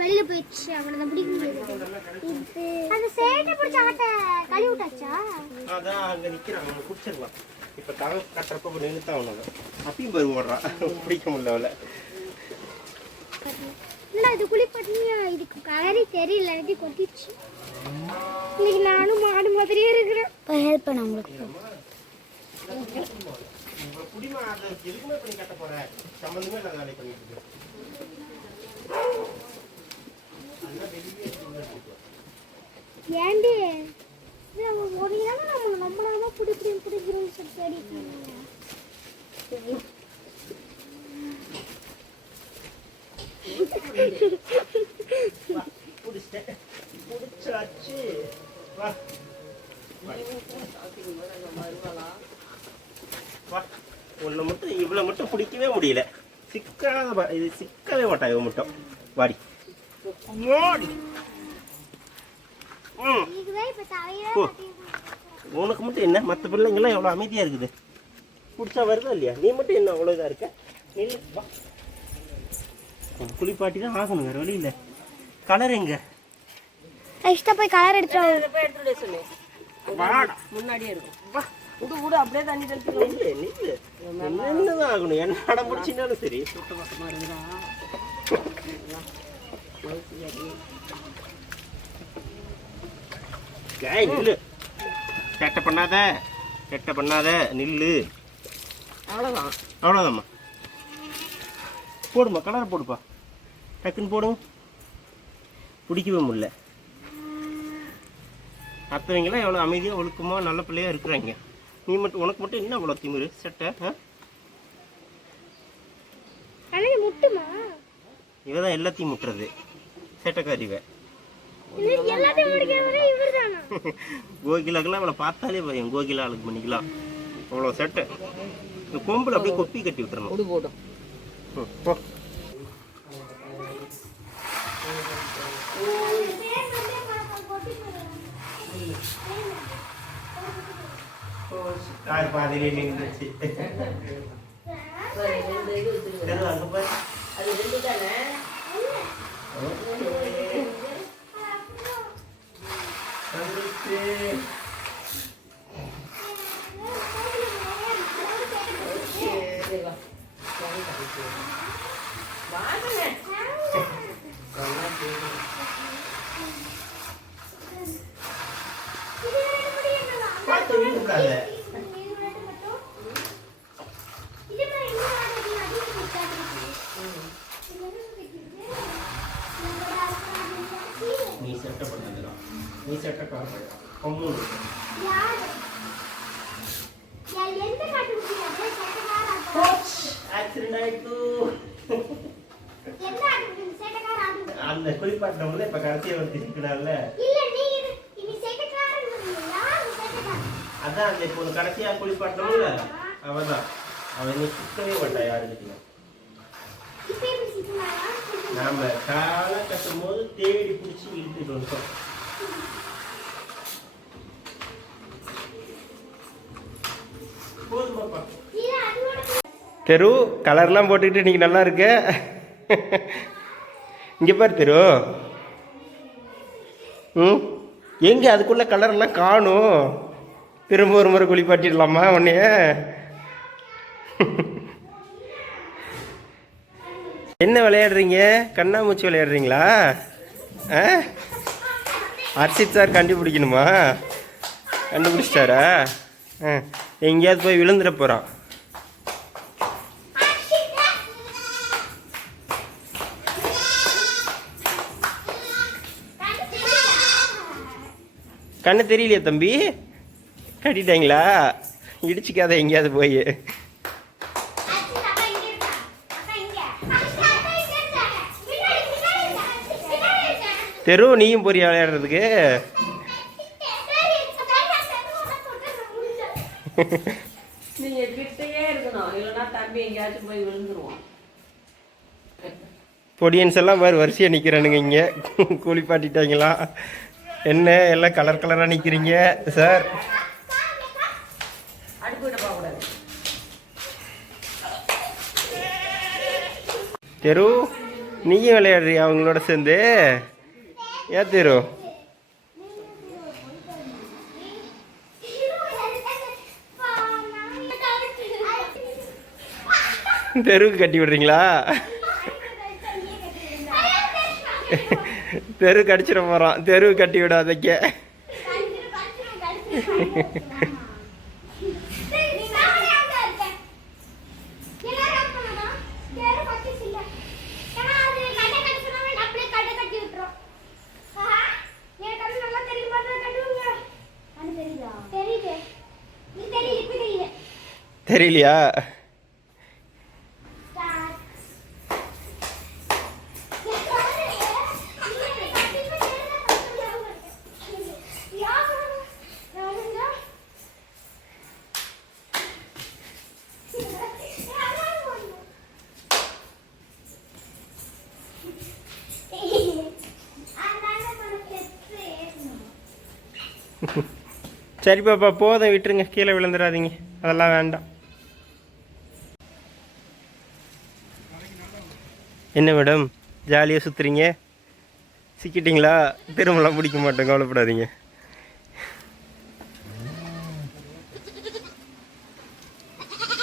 வெளியில போயிடுச்சு. அவனை பிடிக்க முடியாது. அந்த சேட்டை பிடிச்ச அவட்ட கழுவி விட்டாச்சா? அதான் அங்கே நிற்கிறான். அவனை பிடிச்சிடலாம். இப்போ தலை கட்டுறப்ப நின்றுத்தான் அவனை அப்பயும் போய் ஓடுறான். பிடிக்க முடியல அவளை. இல்லை இது குளிப்பாட்டினியா? இதுக்கு கலரி தெரியல. எப்படி கொட்டிடுச்சு. இன்னைக்கு நானும் மாடு மாதிரியே இருக்கிறேன். ஹெல்ப் பண்ண உங்களுக்கு குடிமா அதை எதுக்குமே பண்ணி கட்ட போகிறேன். சம்மந்தமே இல்லாத வேலை பண்ணிட்டு இருக்கு. ஏண்டி ஒரு இடம் நம்மளாம பிடிக்கிறோம்னு சொல்லி தேடிட்டு பிடிச்சாச்சு. வா வா. உன்னை மட்டும் இவ்வளோ மட்டும் பிடிக்கவே முடியல. சிக்காத இது சிக்கவே மாட்டா இவ மட்டும். வாடி வாடி. உனக்கு மட்டும் என்ன? மற்ற பிள்ளைங்களாம் எவ்வளோ அமைதியாக இருக்குது. பிடிச்சா வருதா இல்லையா? நீ மட்டும் என்ன அவ்வளோ இதாக இருக்க? நில்லு வா. குளிப்பாட்டி தான் ஆகணும், வேறு வழி இல்லை. கலர் எங்க? இஷ்டம் போய் கலர் எடுத்துட்டு சொல்லு. வாடா. முன்னாடியே இருக்கும். வா விடு விடு அப்படியே தண்ணி தெளிச்சுக்கலாம். நில்லு நில்லு. என்னதான் ஆகணும்? என்ன அடம் பிடிச்சினாலும் சரி. சுத்த பக்கமாக இருந்தா நில்லு. கெட்ட பண்ணாத, கெட்ட பண்ணாத, நில்லு. அவ்வளோதான். அவ்வளோதாம்மா. போடுமா, கலரை போடுப்பா. டக்குன்னு போடுங்க. பிடிக்கவே முடியல. மற்றவங்களாம் எவ்வளோ அமைதியாக ஒழுக்கமாக நல்ல பிள்ளையாக இருக்கிறாங்க. நீ மட்டும், உனக்கு மட்டும் என்ன அவ்வளோ திமிரு சட்டை? முட்டுமா? இவ தான் எல்லாத்தையும் முட்டுறது. சேட்டைக்காரிவ. கோகிலாக்கெல்லாம் அவளை பார்த்தாலே பயம். கோகிலா ஆளுக்கு பண்ணிக்கலாம். அவ்வளோ சேட்டை. இந்த கொம்பில் அப்படியே கொப்பி கட்டி விட்டுறணும். விடு போட்டோம். போ. பாதிலே நின்றுச்சு. அது ரெண்டு தானே. கூப்பிடாத. நீ செட்ட பண்ணதுதான். நீ செட்ட காரணம் கொம்பூர் ஆக்சிடென்ட் ஆயிட்டு அந்த குளிப்பாட்டவங்கள இப்ப கடைசியா வந்து சிக்கனால அதான் அந்த இப்போ கடைசியா குளிப்பாட்டவங்கள அவதான் அவன் நீ சுத்தவே மாட்டா யாருக்கிட்டையும். நாம காலை கட்டும் போது தேடி பிடிச்சி இழுத்துட்டு வந்தோம். தெரு கலர்லாம் போட்டுக்கிட்டு இன்னைக்கு நல்லா இருக்க. இங்கே பாரு தெரு. எங்கே அதுக்குள்ள கலர்லாம் காணும். திரும்ப ஒரு முறை குளிப்பாட்டிடலாமா உன்னைய? என்ன விளையாடுறீங்க? கண்ணாமூச்சி விளையாடுறீங்களா? ஹர்ஷித் சார் கண்டுபிடிக்கணுமா? கண்டுபிடிச்சிட்டாரா? எங்கேயாவது போய் விழுந்துட போகிறான். கண்ணு தெரியலையா தம்பி? கட்டிட்டாங்களா? இடிச்சிக்காத எங்கேயாவது போய். தெரு நீயும் போறியா விளையாடுறதுக்கு? நீங்க கிட்டயே இருக்கணும், இல்லைன்னா தம்பி எங்கேயாச்சும் போய் விழுந்துருவோம். பொடியன்ஸ் எல்லாம் வேறு வரிசையாக நிற்கிறானுங்க இங்கே. குளிப்பாட்டிட்டாங்களா என்ன? எல்லாம் கலர் கலராக நிற்கிறீங்க சார். தெரு நீயும் விளையாடுறியா அவங்களோட சேர்ந்து? ஏன் தெரு? தெருவுக்கு கட்டி விடுறீங்களா? தெரு கடிச்சிட போகிறான். தெருவு கட்டி விடாதக்க. தெரியலையா? சரி பாப்பா போதும் விட்டுருங்க, கீழே விழுந்துடாதீங்க, அதெல்லாம் வேண்டாம். என்ன மேடம் ஜாலியாக சுற்றுறீங்க? சிக்கிட்டிங்களா? திரும்பலாம் பிடிக்க மாட்டோம், கவலைப்படாதீங்க.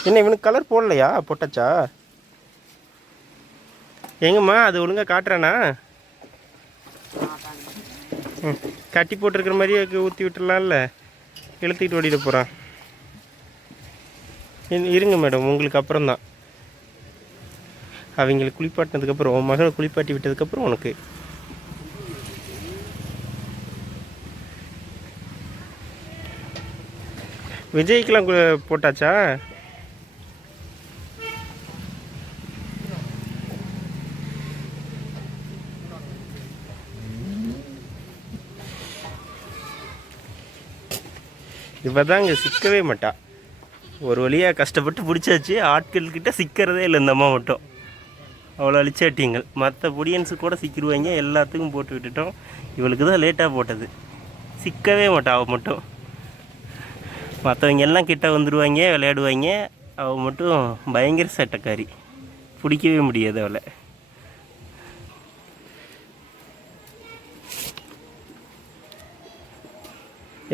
என்ன இவனுக்கு கலர் போடலையா? போட்டாச்சா? எங்கம்மா அது ஒழுங்காக காட்டுறானா? கட்டி போட்டிருக்கிற மாதிரியே ஊற்றி விட்டுடலாம்ல, இழுத்துக்கிட்டு ஓடிட போகிறான். இருங்க மேடம், உங்களுக்கு அப்புறம் தான். அவங்களுக்கு குளிப்பாட்டினதுக்கப்புறம், உன் மகளை குளிப்பாட்டி விட்டதுக்கப்புறம் உனக்கு. விஜய்க்கெலாம் போட்டாச்சா? இவதாங்க சிக்கவே மாட்டா. ஒரு வழியாக கஷ்டப்பட்டு பிடிச்சாச்சு. ஆட்கள்கிட்ட சிக்கிறதே இல்லை இந்த அம்மா மட்டும். அவ்வளோ அழிச்சாட்டிங்கள். மற்ற பொடியன்ஸு கூட சிக்கிடுவாங்க, எல்லாத்துக்கும் போட்டு விட்டுட்டோம். இவளுக்கு தான் லேட்டாக போட்டது. சிக்கவே மாட்டா அவள் மட்டும். மற்றவங்க எல்லாம் கிட்ட வந்துடுவாங்க, விளையாடுவாங்க. அவள் மட்டும் பயங்கர சட்டக்காரி, பிடிக்கவே முடியாது அவளை.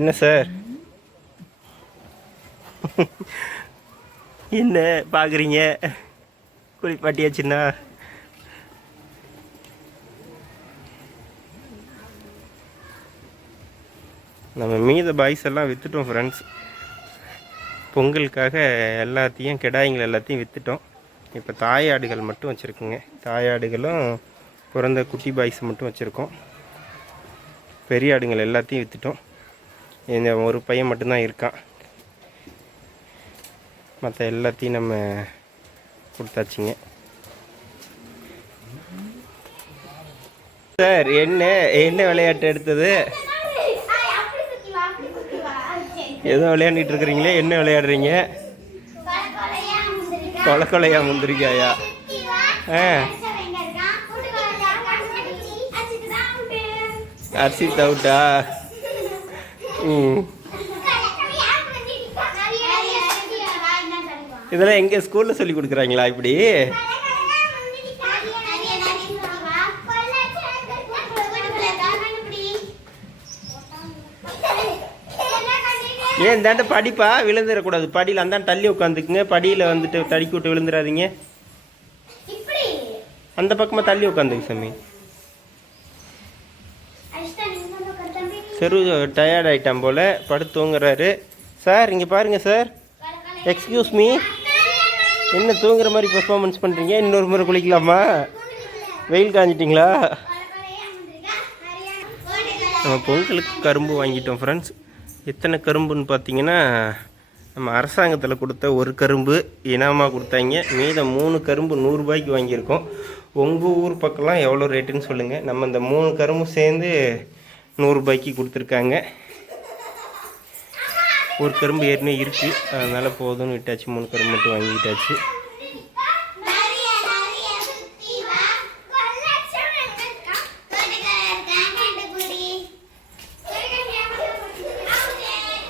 என்ன சார் என்ன பார்க்குறீங்க? குளிப்பாட்டியாச்சுன்னா நம்ம மீத பாய்ஸ் எல்லாம் விற்றுட்டோம் ஃப்ரெண்ட்ஸ். பொங்கலுக்காக எல்லாத்தையும் கிடாய்கள் எல்லாத்தையும் விற்றுட்டோம். இப்போ தாயாடுகள் மட்டும் வச்சுருக்குங்க. தாயாடுகளும் பிறந்த குட்டி பாய்ஸ் மட்டும் வச்சுருக்கோம். பெரிய ஆடுகள் எல்லாத்தையும் விற்றுட்டோம். இந்த ஒரு பையன் மட்டும்தான் இருக்கான். மற்ற எல்லாத்தையும் நம்ம கொடுத்தாச்சுங்க. சார் என்ன விளையாட்டு எடுத்தது? ஏதோ விளையாண்டுட்டு இருக்கிறீங்களே, என்ன விளையாடுறீங்க? கொலையா முந்திரிக்காயா? அரிசி தவுட்டா? இதெல்லாம் எங்கே ஸ்கூலில் சொல்லி கொடுக்குறாங்களா இப்படி? ஏன் இந்தாண்ட படிப்பா விழுந்துடக்கூடாது. படியில் அந்தாண்ட தள்ளி உட்காந்துக்குங்க. படியில் வந்துட்டு தடிக்கி விட்டு விழுந்துடாதீங்க. அந்த பக்கமாக தள்ளி உட்காந்துங்க சாமி. செரு டயர்ட் ஆகிட்டான் போல், படுத்து தூங்குறாரு. சார் இங்கே பாருங்கள் சார். எக்ஸ்கியூஸ் மீ, என்ன தூங்குற மாதிரி பெர்ஃபார்மன்ஸ் பண்ணுறீங்க? இன்னொரு முறை குளிக்கலாமா? வெயில் காஞ்சிட்டிங்களா? நம்ம பொங்கலுக்கு கரும்பு வாங்கிட்டோம் ஃப்ரெண்ட்ஸ். எத்தனை கரும்புன்னு பார்த்தீங்கன்னா, நம்ம அரசாங்கத்தில் கொடுத்த ஒரு கரும்பு இனாமாக கொடுத்தாங்க. மீதம் 3 கரும்பு 100 ரூபாய்க்கு வாங்கியிருக்கோம். உங்கள் ஊர் பக்கம்லாம் எவ்வளோ ரேட்டுன்னு சொல்லுங்கள். நம்ம இந்த 3 கரும்பும் சேர்ந்து 100 ரூபாய்க்கு கொடுத்துருக்காங்க. ஒரு கரும்பு ஏற்கனவே இருக்குது, அதனால் போதும்னு விட்டாச்சு. 3 கரும்பு மட்டும் வாங்கிட்டாச்சு.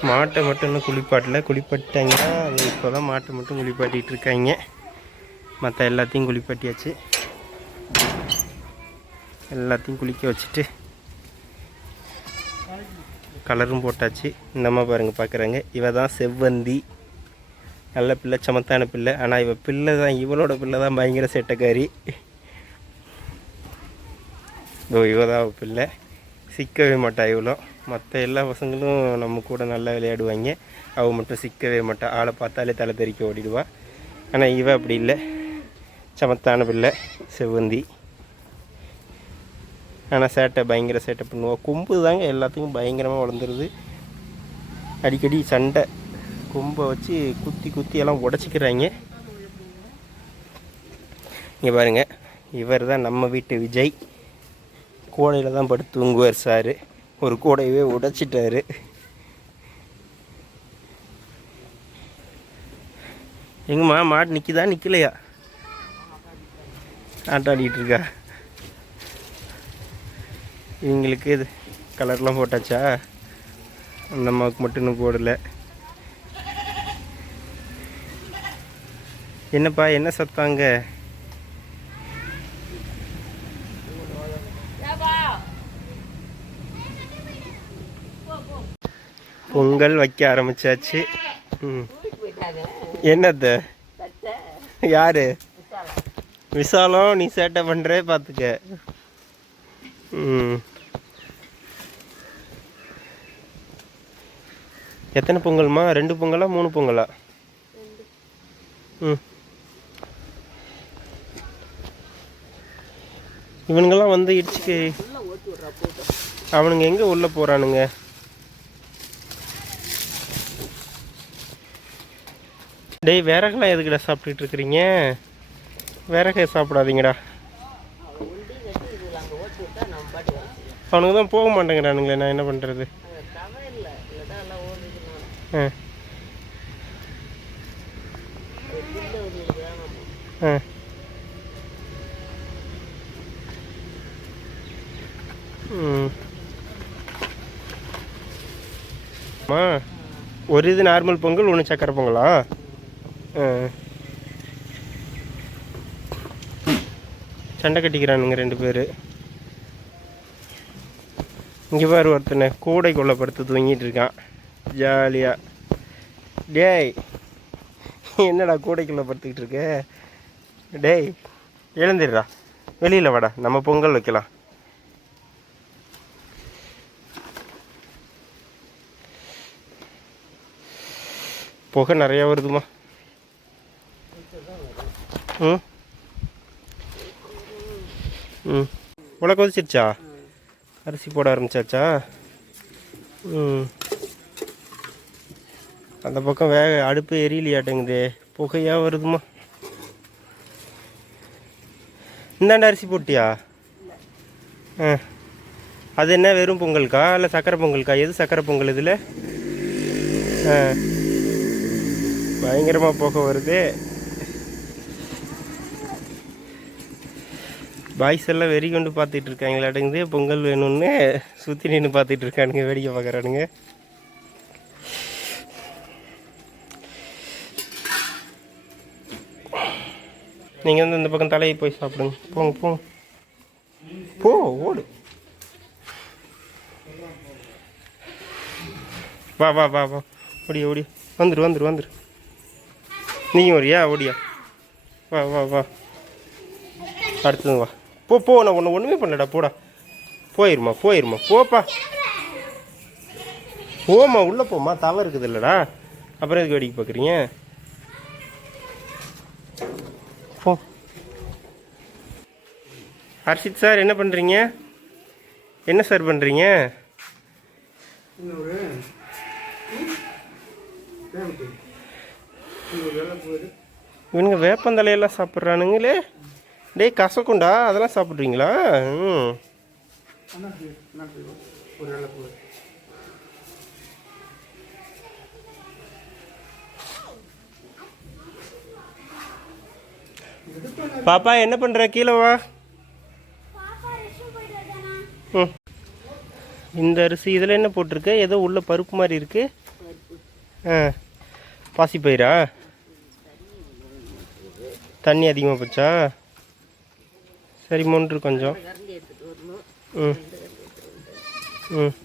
மாட்டை மட்டும் இன்னும் குளிப்பாட்டிட்டாங்கன்னா இப்போ தான் மாட்டை மட்டும் குளிப்பாட்டிகிட்டு இருக்காங்க. மற்ற எல்லாத்தையும் குளிப்பாட்டியாச்சு. எல்லாத்தையும் குளிக்க வச்சுட்டு கலரும் போட்டாச்சு. இந்தம்மா பாருங்கள் பார்க்குறாங்க. இவ தான் செவ்வந்தி. நல்ல பிள்ளை, சமத்தான பிள்ளை. ஆனால் இவ பிள்ளை தான், இவளோட பிள்ளை தான் பயங்கர சேட்டைக்காரி. இவ தான் பிள்ளை. சிக்கவே மாட்டா இவ்வளோ. மற்ற எல்லா பசங்களும் நம்ம கூட நல்லா விளையாடுவாங்க. அவள் மட்டும் சிக்கவே மாட்டா. ஆளை பார்த்தாலே தலை தெறிக்க ஓடிடுவா. ஆனால் இவ அப்படி இல்லை, சமத்தான பிள்ளை செவ்வந்தி. ஆனால் சேட்டை, பயங்கர சேட்டை பண்ணுவாள். கொம்பு தாங்க எல்லாத்துக்கும் பயங்கரமாக வளர்ந்துருது. அடிக்கடி சண்டை. கொம்பை வச்சு குத்தி எல்லாம் உடச்சிக்கிறாங்க. இங்கே பாருங்கள், இவர் தான் நம்ம வீட்டு விஜய். கூடையில் தான் படுத்து தூங்குவார் சார். ஒரு கூடையவே உடைச்சிட்டாரு. எங்கம்மா மாடு நிற்கிதா நிற்கலையா? ஆட்டாடிட்டு இருக்கா. இவங்களுக்கு இது கலர்லாம் போட்டாச்சா? அந்த அம்மாவுக்கு மட்டும் இன்னும் போடலை. என்னப்பா என்ன சத்தாங்க? பொங்கல் வைக்க ஆரம்பிச்சாச்சு. என்னத்த யாரு? விசாலம், நீ சேட்டை பண்ணுற பார்த்துக்க. எத்தனை பொங்கல்மா? 2 பொங்கலா 3 பொங்கலா? இவனுங்கெல்லாம் வந்து இடிச்சுக்கு அவனுங்க எங்கே உள்ளே போகிறானுங்க? டேய், விறகுலாம் எதுக்குடா சாப்பிட்டுட்டு இருக்கிறீங்க? விறகை சாப்பிடாதீங்கடா. அவனுங்க தான் போக மாட்டேங்கிறானுங்களே, நான் என்ன பண்ணுறது? ஒரு இது நார்மல் பொங்கல், ஒன்று சக்கரை பொங்கலா? சண்டை கட்டிக்கிறானுங்க 2 பேர். இங்கே பாரு, ஒருத்தனை கூடை கொள்ளப்படுத்து தூங்கிட்டு இருக்கான் ஜாலியாக. டேய், என்னடா கூடைக்குள்ளே படுத்துக்கிட்டு இருக்க? டேய் எழுந்திடுறா, வெளியில் வாடா, நம்ம பொங்கல் வைக்கலாம். புகை நிறையா வருதுமா. ம் ம் உள்ள கொதிச்சிருச்சா? அரிசி போட ஆரம்பிச்சாச்சா? ம் அந்த பக்கம் அடுப்பு எரியலையாட்டங்குது, புகையாக வருதுமா. இந்தாண்ட அரிசி போட்டியா? ஆ அது என்ன வெறும் பொங்கலுக்கா இல்லை சக்கரை பொங்கலுக்கா? எது சக்கரை பொங்கல் இதில்? ஆ பயங்கரமாக புகை வருது. பாய்ஸ் எல்லாம் வெறி கொண்டு பார்த்துட்டு இருக்காங்களாட்டுங்குது, பொங்கல் வேணும்னு சுற்றி நின்று பார்த்துட்டு இருக்கானுங்க, வேடிக்கை பார்க்குறானுங்க. நீங்கள் வந்து இந்த பக்கம் தலையை போய் சாப்பிடுங்க. போங்க போங்க போ, ஓடு. வா வா வா வா, ஓடியா ஓடியா, வந்துரு. நீயும் வரியா? ஓடியா, வா வா வா, அடுத்தது வா. போ நான் ஒன்றுமே பண்ணலடா, போடா. போயிருமா போப்பா. போம்மா, உள்ளே போம்மா, தவறு இருக்குது இல்லைடா. அப்புறம் எதுக்கு வேடிக்கை பார்க்குறீங்க? போ. ஹர்ஷித் சார் என்ன பண்ணுறீங்க? என்ன சார் பண்ணுறீங்க? இவனுங்க வேப்பந்தலையெல்லாம் சாப்பிட்றானுங்களே. டேய் கசக்குண்டா, அதெல்லாம் சாப்பிட்றீங்களா? ம் பாப்பா என்ன பண்ணுற? கீழே வா. ம் இந்த அரிசி இதில் என்ன போட்டிருக்கு? ஏதோ உள்ள பருப்பு மாதிரி இருக்கு. ஆ பாசிப்பயிரா? தண்ணி அதிகமாக போச்சா? சரி மொன்று கொஞ்சம். ம் ம்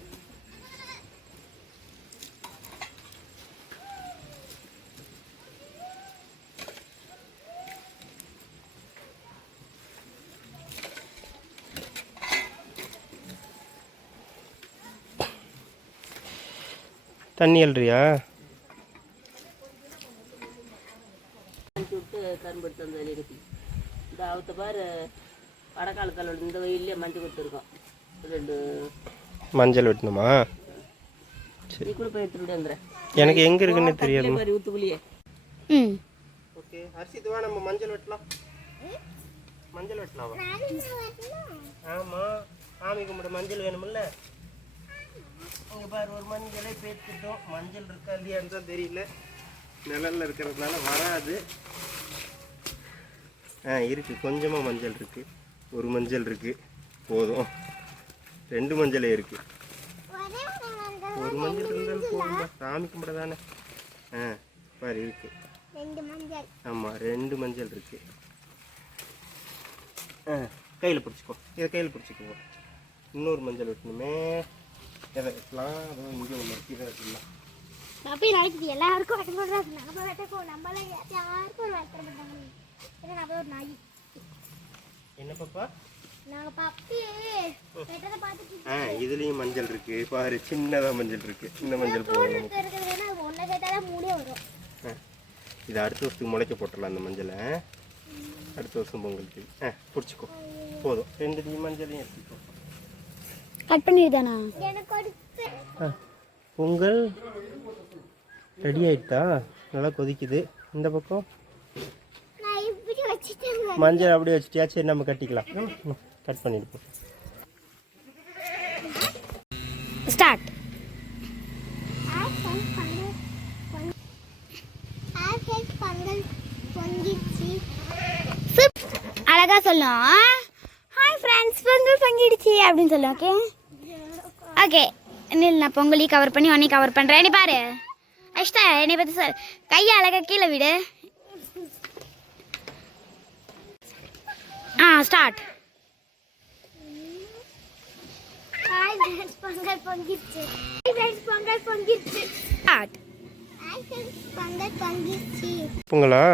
தண்ணி அல்றியா? கரும்பு எடுத்து வந்து வெளியே கட்டி இந்த அவத்த பாரு, வடக்காலத்தில் இந்த வெயிலே மஞ்சள் கொடுத்துருக்கோம். 2 மஞ்சள் வெட்டணுமா? நீ கூட போய் எடுத்துட்டு வந்துடுறேன். எனக்கு எங்கே இருக்குன்னு தெரியாது. மாதிரி ஊத்துக்குள்ளேயே. ம் ஓகே ஹர்ஷித் வா, நம்ம மஞ்சள் வெட்டலாம். மஞ்சள் வெட்டலாம். ஆமாம், சாமி கும்பிட மஞ்சள் வேணுமில்ல. இங்கே பாரு, ஒரு மஞ்சளே பேத்துட்டோம். மஞ்சள் இருக்கா இல்லையான்னு தான் தெரியல, நிழலில் இருக்கிறதுனால வராது. இருக்குது, கொஞ்சமாக மஞ்சள் இருக்குது. ஒரு மஞ்சள் இருக்குது போதும். 2 மஞ்சளே இருக்குது. ஒரு மஞ்சள் இருந்தாலும் போதும்பா, சாமி கும்பிட தானே. பாரு இருக்கு. ஆமாம் 2 மஞ்சள் இருக்குது. கையில் பிடிச்சிக்கோ, இதை கையில் பிடிச்சிக்கோ. இன்னொரு மஞ்சள் வெட்டணுமே. எதை வெட்டலாம்? அதுவும் இங்கே ஒன்று இருக்குது, இதை வெட்டலாம். அப்படி நாளைக்கு எல்லாருக்கும் வெட்ட சொல்றாங்க. நம்ம வெட்டக்கோ, நம்மளாம் யாருக்கும் ஒரு வெட்ட மாட்டாங்க. ஏன்னா நம்ம ஒரு நாய். என்ன பாப்பா? நாங்க பப்பி வெட்டத பார்த்துட்டு. இதுலயும் மஞ்சள் இருக்கு பாரு, சின்னதா மஞ்சள் இருக்கு. இந்த மஞ்சள் போடுறது இருக்குதுன்னா ஒண்ணு கேட்டால 3 வரும். இது அடுத்த வருஷத்துக்கு முளைக்க போட்டுடலாம் அந்த மஞ்சளை. அடுத்த வருஷம் பொங்கலுக்கு பிடிச்சிக்கோ. போதும், 2 மஞ்சளையும் எடுத்துக்கோ. கட் பண்ணிடுதானா? பொங்கல் ரெடி ஆயிட்டா? நல்லா கொதிக்குது. இந்த பக்கம் மஞ்சள் அப்படியே வச்சுட்டியா? சரி நம்ம கட்டிக்கலாம். கட் பண்ணிட்டு ஸ்டார்ட். அழகா சொல்லும். ஹாய் ஃப்ரெண்ட்ஸ், பொங்கல் பொங்கிடுச்சு அப்படின்னு சொல்லும். ஓகே ஓகே, இல்லை நான் பொங்கலையும் கவர் பண்ணி உன்னையும் கவர் பண்ணுறேன். நீ பாரு அஷ்டா, என்னை பற்றி சார் கையை அழகா கீழே விடு. ஸ்டார்ட். ஹாய் ஃப்ரெண்ட்ஸ், பொங்கல் பொங்கிடுச்சு. ஹாய் ஃப்ரெண்ட்ஸ், பொங்கல் பொங்கிடுச்சு. ஸ்டார்ட். ஹாய் ஃப்ரெண்ட்ஸ், பொங்கல் பொங்கிடுச்சு. பொங்கலா?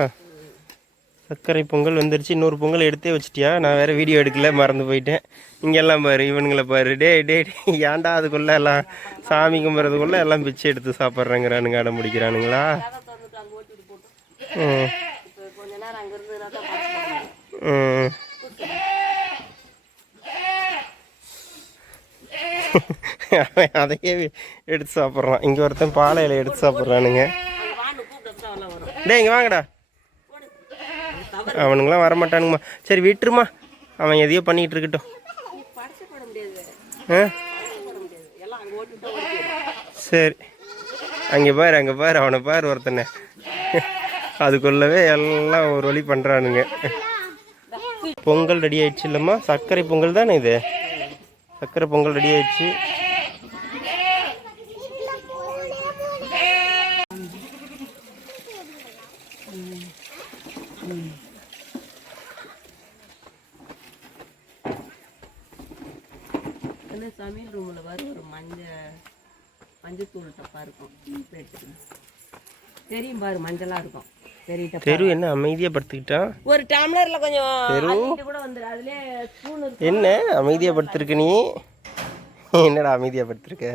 சர்க்கரை பொங்கல் வந்துருச்சு. இன்னொரு பொங்கல் எடுத்தே வச்சிட்டியா? நான் வேறு வீடியோ எடுக்கல, மறந்து போயிட்டேன். இங்கெல்லாம் பாரு, இவனுங்களை பாரு. டே ஏன்டா அதுக்குள்ளே எல்லாம் சாமி கும்பிட்றதுக்குள்ளே எல்லாம் பிச்சை எடுத்து சாப்பிட்றேங்கிறானுங்க, அடம் முடிக்கிறானுங்களா? ம் இப்போ கொஞ்ச நேரம் அங்கே இருந்ததுனா தான் பார்த்து ம் அவன் அதையே எடுத்து சாப்பிட்றான். இங்கே ஒருத்தன் பாலை இலை எடுத்து சாப்பிட்றானுங்க. அங்கே வான்னு கூப்பிட்டு தான் எல்லாம் வரும். டேய் இங்கே வாங்கடா. போடு. அது தவறு. அவனுங்களாம் வரமாட்டானுங்கம்மா. சரி விட்டுருமா, அவன் எதையோ பண்ணிகிட்டு இருக்கட்டும். நீ படைச்சு போட முடியாது. ஆ படைச்சு போட முடியாது. எல்லாம் அங்கே ஓட்டிவிட்டா ஓடிடும். சரி, அங்கே பாரு அவனை பாரு ஒருத்தனை. அதுக்குள்ளவே எல்லாம் ஒரு வழி பண்ணுறானுங்க. பொங்கல் ரெடி ஆயிடுச்சு இல்லைம்மா? சர்க்கரை பொங்கல் தானே இது? சர்க்கரை பொங்கல் ரெடி ஆயிடுச்சு. அந்த சமையல் ரூமில் வர ஒரு மஞ்சத்தூள் டப்பா இருக்கும். எடுத்துக்கணும். தெரியும் பாரு, மஞ்சளாக இருக்கும். சரி டப்பா. தெரு என்ன அமைதியாக படுத்துக்கிட்டான்? ஒரு டம்ளரில் கொஞ்சம் அள்ளிட்டு கூட வந்துடும். அதுலேயே ஸ்பூன் இருக்கும். என்ன அமைதியாக படுத்துருக்க நீ? என்னடா அமைதியாக படுத்துருக்க?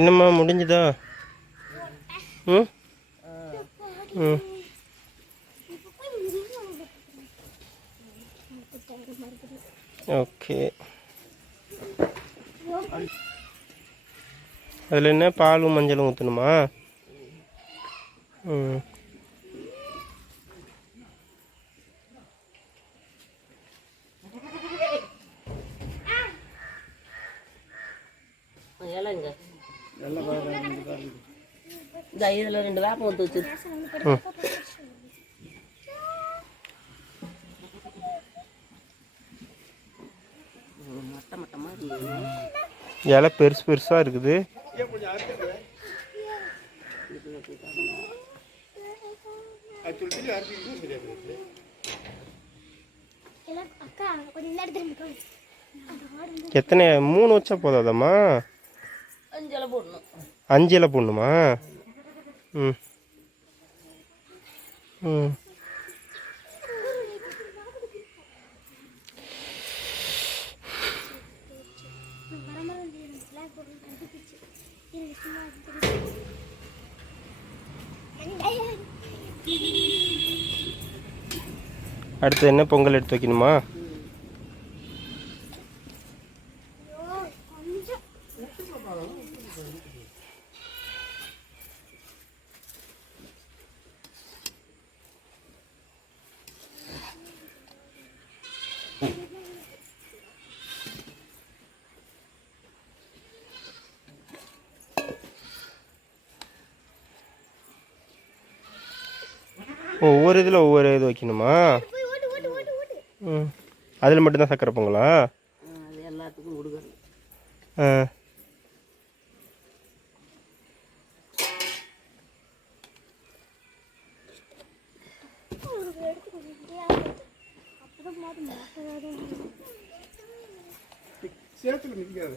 என்னம்மா முடிஞ்சுதா? ம் ம் ஓகே. அதில் என்ன பாலும் மஞ்சளும் ஊற்றணுமா? ம் இலைங்க இந்த இதில் 2 வேப்பம் ஊற்றி வச்சு. ம் மட்டமாக இருந்தது. இலை பெருசு பெருசாக இருக்குது. அக்கா கொஞ்சம் இந்த இடத்துல எத்தனை 3 வச்சா போதாதம்மா? 5 இலை போடணும். 5 இலை போடணுமா? ம் ம் அடுத்து என்ன பொங்கல் எடுத்து வைக்கணுமா? ஒவ்வொரு இதில் ஒவ்வொரு இது வைக்கணுமா? ம் அதில் மட்டும்தான் சக்கரை பொங்கலா? அது எல்லாத்துக்கும் கொடுக்கணும். ஆ சேத்துல மிதிக்காது.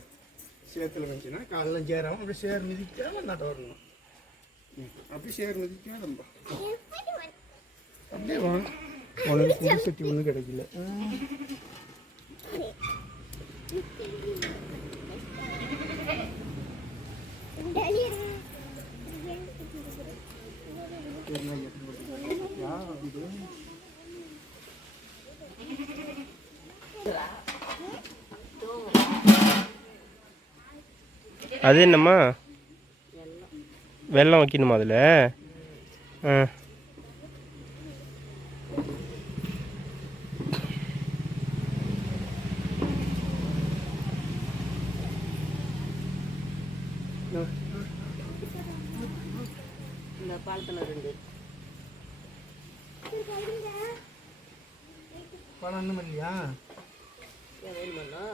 சேத்துல மிதிச்சுன்னா காலெல்லாம் சேராமல் அப்படி சேர் மிதிக்காம நட்ட வரணும். அப்படி சேர் மிதிக்காதம்பா. அப்படியே வாங்க. உனக்கு புது சட்டி ஒன்றும் கிடைக்கல. அது என்னம்மா? வெல்லம் வைக்கணுமா அதில்? ஆ இந்த பாலத்தில் 2 பணம் இன்னும் இல்லையா? வேணுமாண்ணா?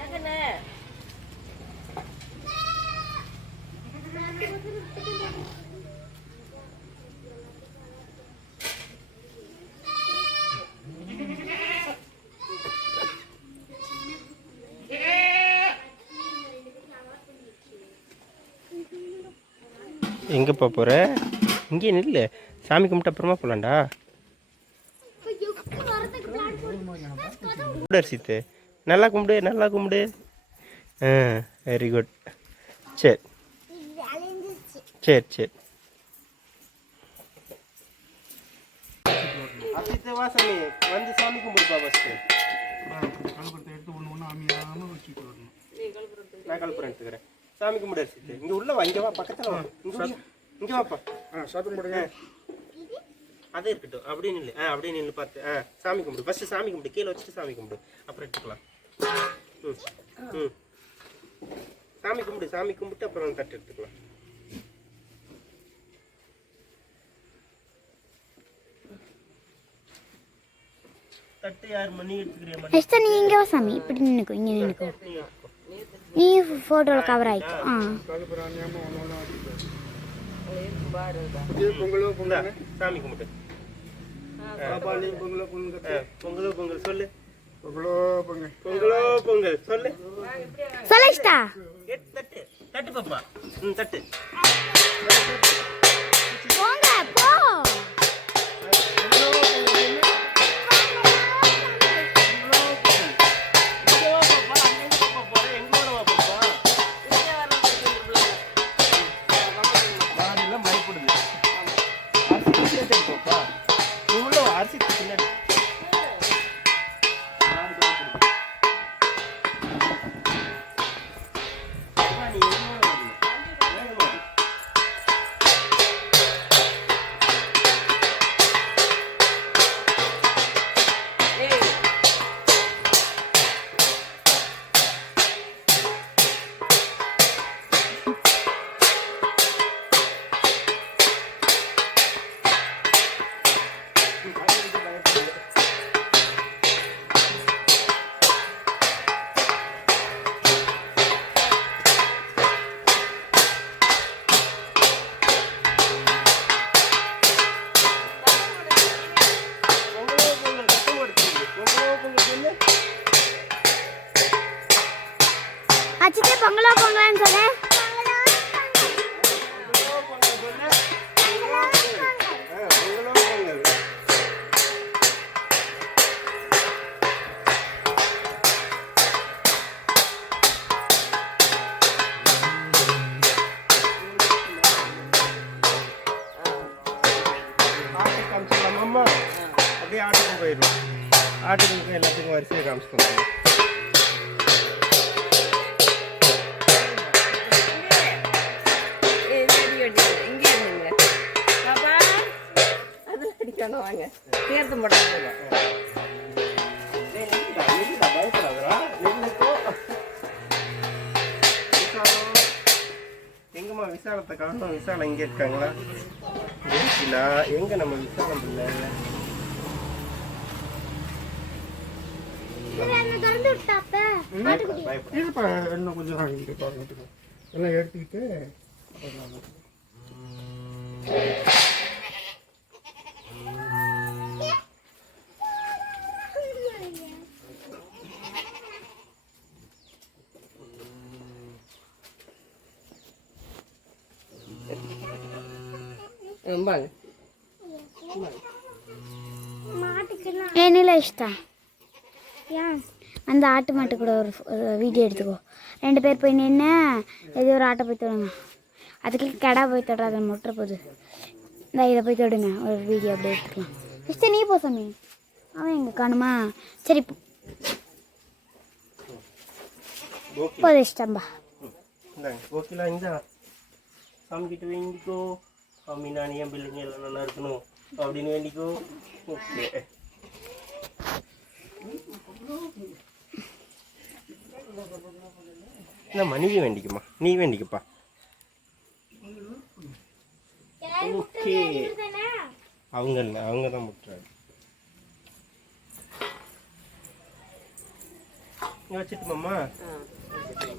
ஏங்கண்ணே எங்கேப்பா போகிற? இங்கே நில்லு, சாமி கும்பிட்டு அப்புறமா போகலாண்டா. சீத்து நல்லா கும்பிடு, நல்லா கும்பிடு. Very good. சரி இது அலைஞ்சிருச்சு. சரி சரி. அசித்த வாசனே வந்து சாமி கும்பிடுப்பா ஃபஸ்ட்டு. கலப்படத்தை எடுத்து ஒன்று ஒன்று அமையாமல் வச்சுட்டு வரணும். நான் கலப்புறம் எடுத்துக்கிறேன். சாமி கும்பிடு அரிசித்து. இங்கே உள்ள வா, இங்கே வா, பக்கத்தில் வா. இங்கே வாப்பா. சாப்பிட முடியுங்க. அதே இருக்கட்டும். அப்படியே நில்லு. அப்படியே நில்லு பார்த்து. சாமி கும்பிடு ஃபஸ்ட்டு. சாமி கும்பிடு, கீழே வச்சுட்டு சாமி கும்பிடு, அப்புறம் எடுத்துக்கலாம். ம் சாமி கும்பிடு, சாமி கும்பிட்டு அப்புறம் தட்டு எடுத்துக்கலாம். தட்டு யார் மணி எடுத்துக்கிறியா? நெக்ஸ்ட் நீ இங்கே வா சாமி, இப்படி நின்னுக்கோ, இங்கே நின்னுக்கோ. நீ ஃபோட்டோவில் கவர் ஆயிக்கோ. கலப்படம் ஞாபகம் ஒன்று ஒன்று வச்சுட்டு பாரு பொங்கலோ பொங்கல் சாமி கும்பிட்டு. பாப்பாளி பொங்கலோ பொங்கல் பொங்கலோ பொங்கல் சொல்லு. பொங்கலோ பொங்கல் பொங்கலோ பொங்கல் சொல்லு. சொல்லிஷ்டா. தட்டு தட்டு பாப்பா. தட்டு. போங்க போ. அச்சித்தே பொங்கலோ பொங்கலான்னு சொல்லு. அப்படியே ஆட்டுக்கு போயிடும். ஆட்டுக்கு எல்லாத்துக்கும் வரிசையை காமிச்சிக்கோங்க. வாங்க சேர்த்து மட்டும் எங்கம்மா விசாலத்தை காணும்? விசாலம் இங்கே இருக்காங்களா? இருக்குல்ல. எங்க நம்ம விசாலம் இல்லை? திறந்து விட்டாப்ப இருப்பா இன்னும் கொஞ்சம் வாங்கிட்டு பாருங்க. எல்லாம் எடுத்துக்கிட்டு ஏனில இஷ்டா. ஏன் அந்த ஆட்டு மாட்டு கூட ஒரு வீடியோ எடுத்துக்கோ. 2 பேர் போய் நின்று ஏதோ ஒரு ஆட்டை போய் தொடுங்க. அதுக்கு கடை போய் தொடாத மொட்டை போகுது. இந்த இதை போய் தொடுங்க, ஒரு வீடியோ அப்படியே எடுத்துக்கலாம். இஷ்டம் நீ போ சாமி. அவன் எங்கே காணுமா? சரி போது இஷ்டம்பா. ஓகேலா. இந்த சாமி கிட்ட வேண்டிக்கோ. சாமி நான் என் பிள்ளைங்க எல்லாம் நல்லா இருக்கணும் அப்படின்னு வேண்டிக்கோ. ஓகே. இல்லைம்மா நீ வேண்டிக்குமா, நீ வேண்டிக்கப்பா. ஓகே. அவங்க இல்லை, அவங்க தான் முட்டுறாரு. இங்கே வச்சுட்டுமாம்மா.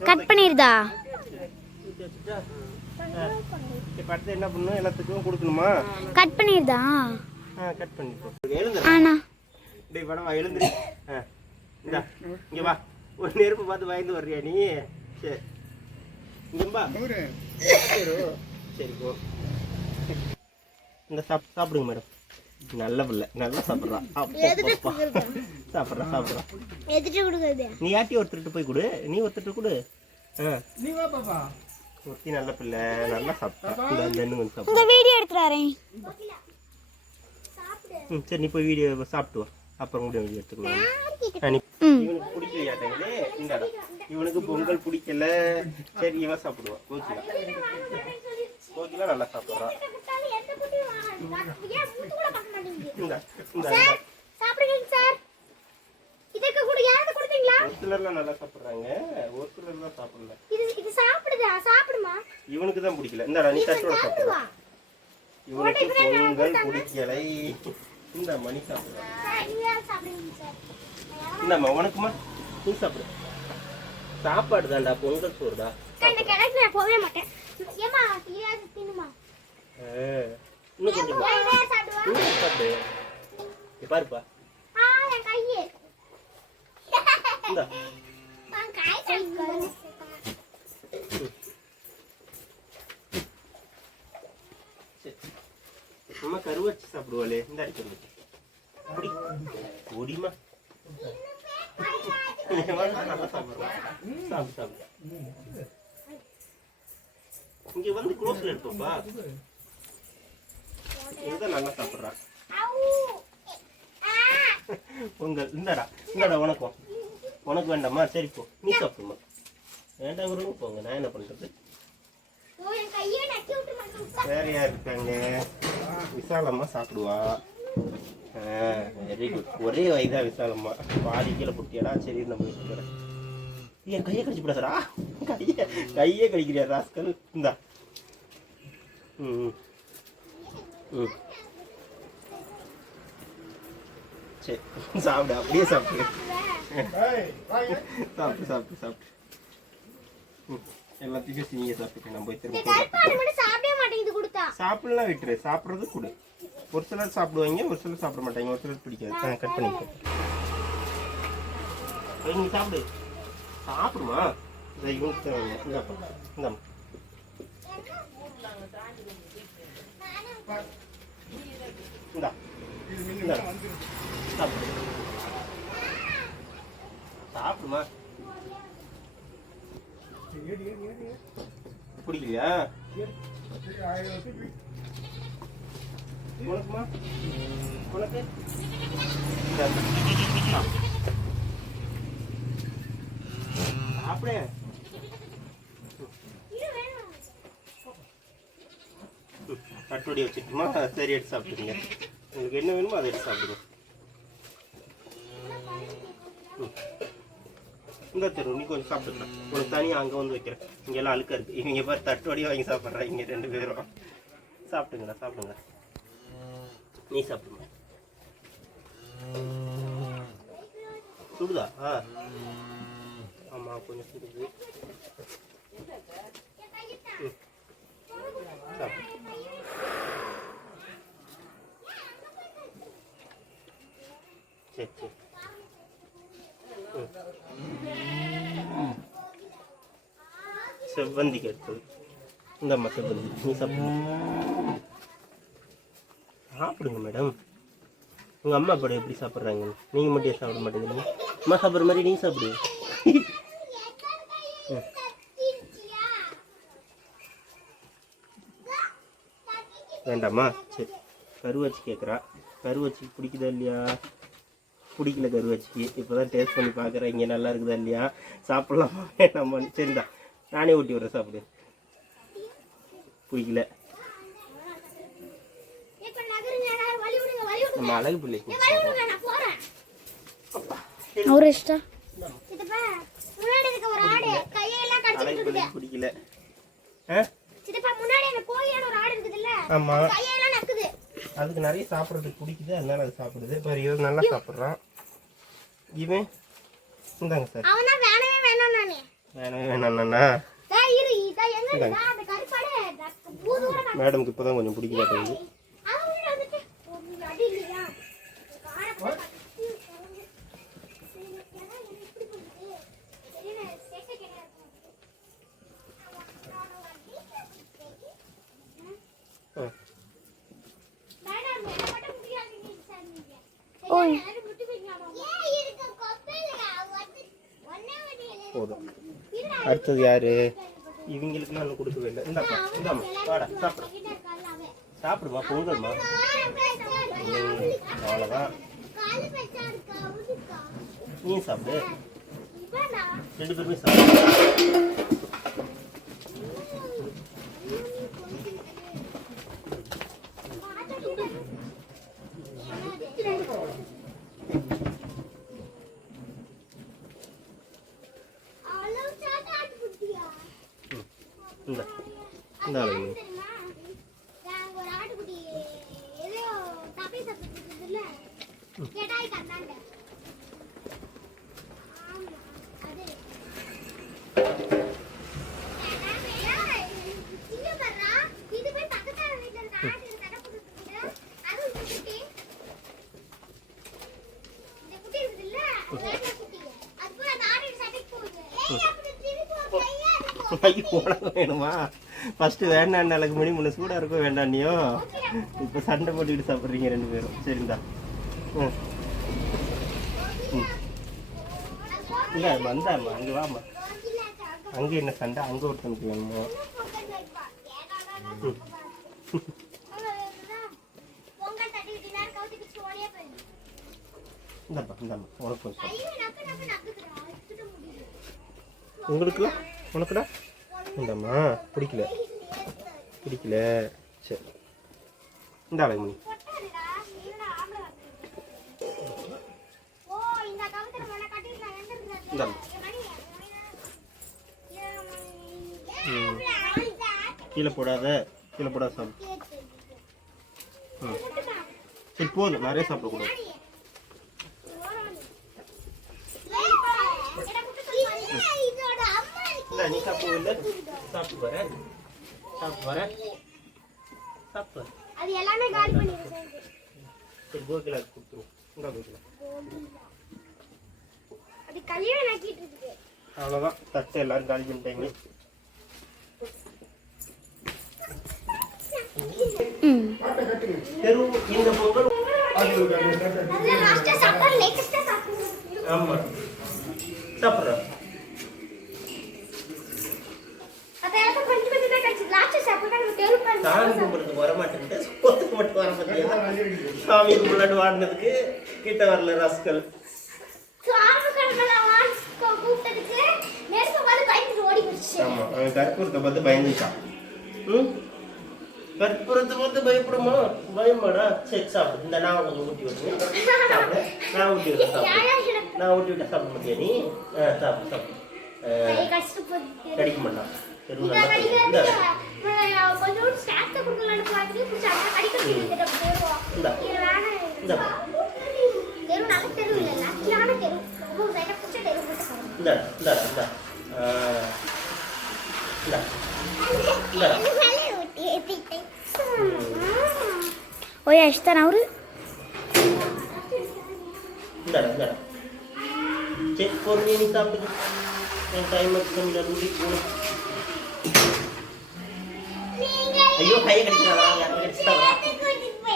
கட் பண்ணிருதா? இப்போ அடுத்து என்ன பண்ணணும்? எல்லாத்துக்கும் கொடுக்கணுமா? கட் பண்ணிருதா? கட் பண்ணிப்போ. எழுந்துரு. ஆனா டேய் வடவா, எழுந்துரு. இந்தா இங்கே வா. ஒரு நெருப்பு பார்த்து பயந்து வர்றியா நீ? சரி இங்கேம்பா. சரி போ. இந்த சாப்பிடுங்க மேடம். நல்ல பிள்ளை நல்லா சாப்பிட்றான். சாப்பிட்றான். எதிர்த்து கொடுக்குறது நீ யாட்டி ஒருத்தர்கிட்ட போய் கொடு, நீ ஒருத்தர்கிட்ட கொடு. நீ வா பாப்பா. ஒருத்தி நல்ல பிள்ளை நல்லா சாப்பிட்டா. இந்த கொஞ்சம் சாப்பிடு. இந்த வீடியோ எடுத்துறாரேன். சரி நீ போய் வீடியோ சாப்பிட்டு வா, அப்புறம் கூட வீடியோ எடுத்துக்கலாம். இவனுக்கு பிடிக்கலையாட்டே இந்தாடா, இவனுக்கு பொங்கல் பிடிக்கல. சரி இவன் சாப்பிடுவான். கோகிலா நல்லா சாப்பிட்றான். சாப்பிடுங்க சார். இதுக்கு கூட யாருக்கு கொடுத்தீங்களா? ஒரு சிலர்லாம் நல்லா சாப்பிட்றாங்க, ஒரு சிலர் தான் சாப்பிடல. இது சாப்பிடுதா? சாப்பிடுமா? இவனுக்கு தான் பிடிக்கல. இந்தாடா நீ தட்டோட சாப்பிடுவா. இவனுக்கு பொங்கல் பிடிக்கலை. இந்த மணி சாப்பிடுறான். இந்தாம்மா உனக்குமா, நீ சாப்பிடு. சாப்பாடு தான்டா, பொங்கல் சோறுடா. போவே மாட்டேன். ஏமா தின்னுமா? இன்னும் கொஞ்சம் சாப்பிடு. பாருப்பா. என் கையே இந்தா அம்மா கருவாச்சி சாப்பிடுவாளே. இந்த அடிக்கிறது ஓடிமா நல்லா சாப்பிடுறான். சாப்பிடு சாப்பிடு. இங்க வந்து க்ளோஸ்ல எடுப்போப்பா. இதுதான் நல்லா சாப்பிட்றான். பொங்கல் இந்தாடா இந்தாடா உனக்கும். உனக்கு வேண்டாமா? சரி போ, நீ சாப்பிடுமா. வேண்டாங்கிறவங்க போங்க, நான் என்ன பண்றது. வேற யார் இருக்காங்க? விசாலம்மா சாப்பிடுவா. Very good. ஒரே வயதா விசாலம்மா. பாதி கீழே புட்டியாடா. சரி நம்ம இருக்கிறேன். என் கையை கடிச்சு விடாதடா. கையே கடிக்கிறியா ராஸ்கல். இந்தா. ம் ம் சரி சாப்பிடு, அப்படியே சாப்பிடு. சாப்பிட்டு சாப்பிட்டு சாப்பிட்டு எல்லாத்தையும் சீனியை சாப்பிட்டு நான் போய் திரும்ப சாப்பிடலாம் விட்டுரு. சாப்பிட்றது கொடு. ஒரு சிலர் சாப்பிடுவாங்க, ஒரு சிலர் சாப்பிட மாட்டாங்க, ஒரு சிலர் பிடிக்காது. கட் பண்ணிக்க. நீ சாப்பிடு. சாப்பிடுமா. இவனுக்கு இந்தாப்பா இந்தாம்மா. இந்தா இந்தா சாப்பிடு. சாப்பிடுமா. பிடிக்கலையா உனக்குமா? உனக்கு சாப்பிடு. கட்டுவடி வச்சுட்டுமா. சரி எடுத்து சாப்பிடுங்க. உங்களுக்கு என்ன வேணுமோ அதை எடுத்து சாப்பிடுங்க. இந்த தெரு நீ கொஞ்சம் சாப்பிட்டுக்கலாம். உனக்கு தனியாக அங்கே வந்து வைக்கிறேன். இங்கெல்லாம் அழுக்கா இருக்குது. இவங்க பாரு தட்டுவடியாக வாங்கி சாப்பிட்றாங்க ரெண்டு பேரும். சாப்பிடுங்கண்ணா சாப்பிடுங்க. நீ சாப்பிடுங்க. சுடுதா? ஆமாம் கொஞ்சம் சுடுது. சாப்பிடு. சரி சரி. செவ்வந்திக்கு எடுத்தது. இந்தம்மா செவ்வந்தி நீ சாப்பிடுங்க. சாப்பிடுங்க மேடம். உங்கள் அம்மா அப்படி எப்படி சாப்பிட்றாங்க? நீங்கள் மட்டும் சாப்பிட மாட்டேங்கிறீங்க. அம்மா சாப்பிட்ற மாதிரி நீங்கள் சாப்பிடு. வேண்டாமா? சரி. கருவாச்சி கேட்குறா. கருவாச்சி பிடிக்குதா இல்லையா? பிடிக்கல கருவாச்சிக்கு. இப்போ தான் டேஸ்ட் பண்ணி பார்க்குறேன். இங்கே நல்லா இருக்குதா இல்லையா? சாப்பிட்லாமா வேண்டாமா? சரிதான், நானே ஊட்டி விட்றேன். சாப்பிடு. பிடிக்கல. நம்ம அழகு பிள்ளைக்கு ஒரு இஷ்டம். அழகு பிள்ளைக்கு பிடிக்கல. ஆமா அதுக்கு நிறைய சாப்பிட்றதுக்கு பிடிக்குது, அதனால அது சாப்பிடுது. இப்போ இவன் நல்லா சாப்பிட்றான். இவன் இந்தாங்க சார். வேணவே வேணாண்ணா. மேடமுக்கு இப்போ தான் கொஞ்சம் பிடிக்க மாட்டேங்குது. போதும். அடுத்தது யாரு? இவங்களுக்கு நான் கொடுக்கவே இல்லை. இந்தாப்பா இந்தாம்மா வாடா சாப்பிடு. சாப்பிடுமா பொங்கல்மா. அவ்வளோதான். நீ சாப்பிடு. 2 பேருமே சாப்பிடு. இந்த இந்த அளவு உனக்கு வேணுமா? ஃபர்ஸ்ட் வேண்டாம் நாளுக்கு முடி முன்ன சூடாக இருக்கும் வேண்டாண்டியோ. இப்போ சண்டை போட்டுக்கிட்டு சாப்பிட்றீங்க 2 பேரும். சரிந்தா இல்லை வந்தாம்மா அங்கே வாம்மா. அங்கே என்ன சண்டை? அங்கே ஒருத்தனுக்கு வேணுமோ? இந்தாப்பா இந்தாம்மா உனக்கு கொஞ்சம். உங்களுக்குலாம் உனக்குடா இந்தாம்மா பிடிக்கல பிடிக்கல. சரி இந்த அழகு கீழே போடாத கீழே போடாத சாப்பிடு. சரி போதும், நிறைய சாப்பிடக்கூடாது. நீ சாப்பிடுவ சாப்பிட்டு வர சாப்பிட்டு வர சாப்பிட்டு அது எல்லாமே காலி பண்ணிடுறேன். சரி கோகிலா கொடுத்துருவோம். உங்க கோகிலா அது கல்யாணம் ஆக்கிட்டு இருக்கு. அவ்வளோதான், தட்டை எல்லாரும் காலி பண்ணிட்டாங்க. தெரு இந்த பொங்கல் ஆமா சாப்பிட்றேன். சாமி கும்பிடுறதுக்கு வரமாட்டேன்ட்டு சொத்துக்கு மட்டும் வர மாட்டேன். சாமி கும்பிட்டு வாடினதுக்கு கிட்ட வரல ரஸ்கல். ஆமா அவன் கற்பூரத்தை பார்த்து பயந்துட்டான். கற்பூரத்தை பார்த்து பயப்படுமா? பயமாடா. சரி சாப்பிடு. இந்த நான் கொஞ்சம் ஊட்டி விட்டுருவேன். சாப்பிடு. நான் ஊட்டி விட்டேன் சாப்பிடு. நான் ஊட்டி விட்டேன் சாப்பிட மாட்டியா நீ? சாப்பிடு சாப்பிடு. கடிக்க மாட்டான். ಓಯ್ ಅಷ್ಟನ ಅವರು ಚೆಕ್ ಕೊಡಿ ನೀ ಸಾಪಿಡು ಟೈಮ್ ಆಗ್ತದೆ ರೂಢಿ ஐயோ கையை கடிக்கிறாங்க.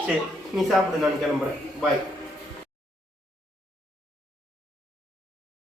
சரி நீ சாப்பிடு, நான் கிளம்புறேன். பாய்.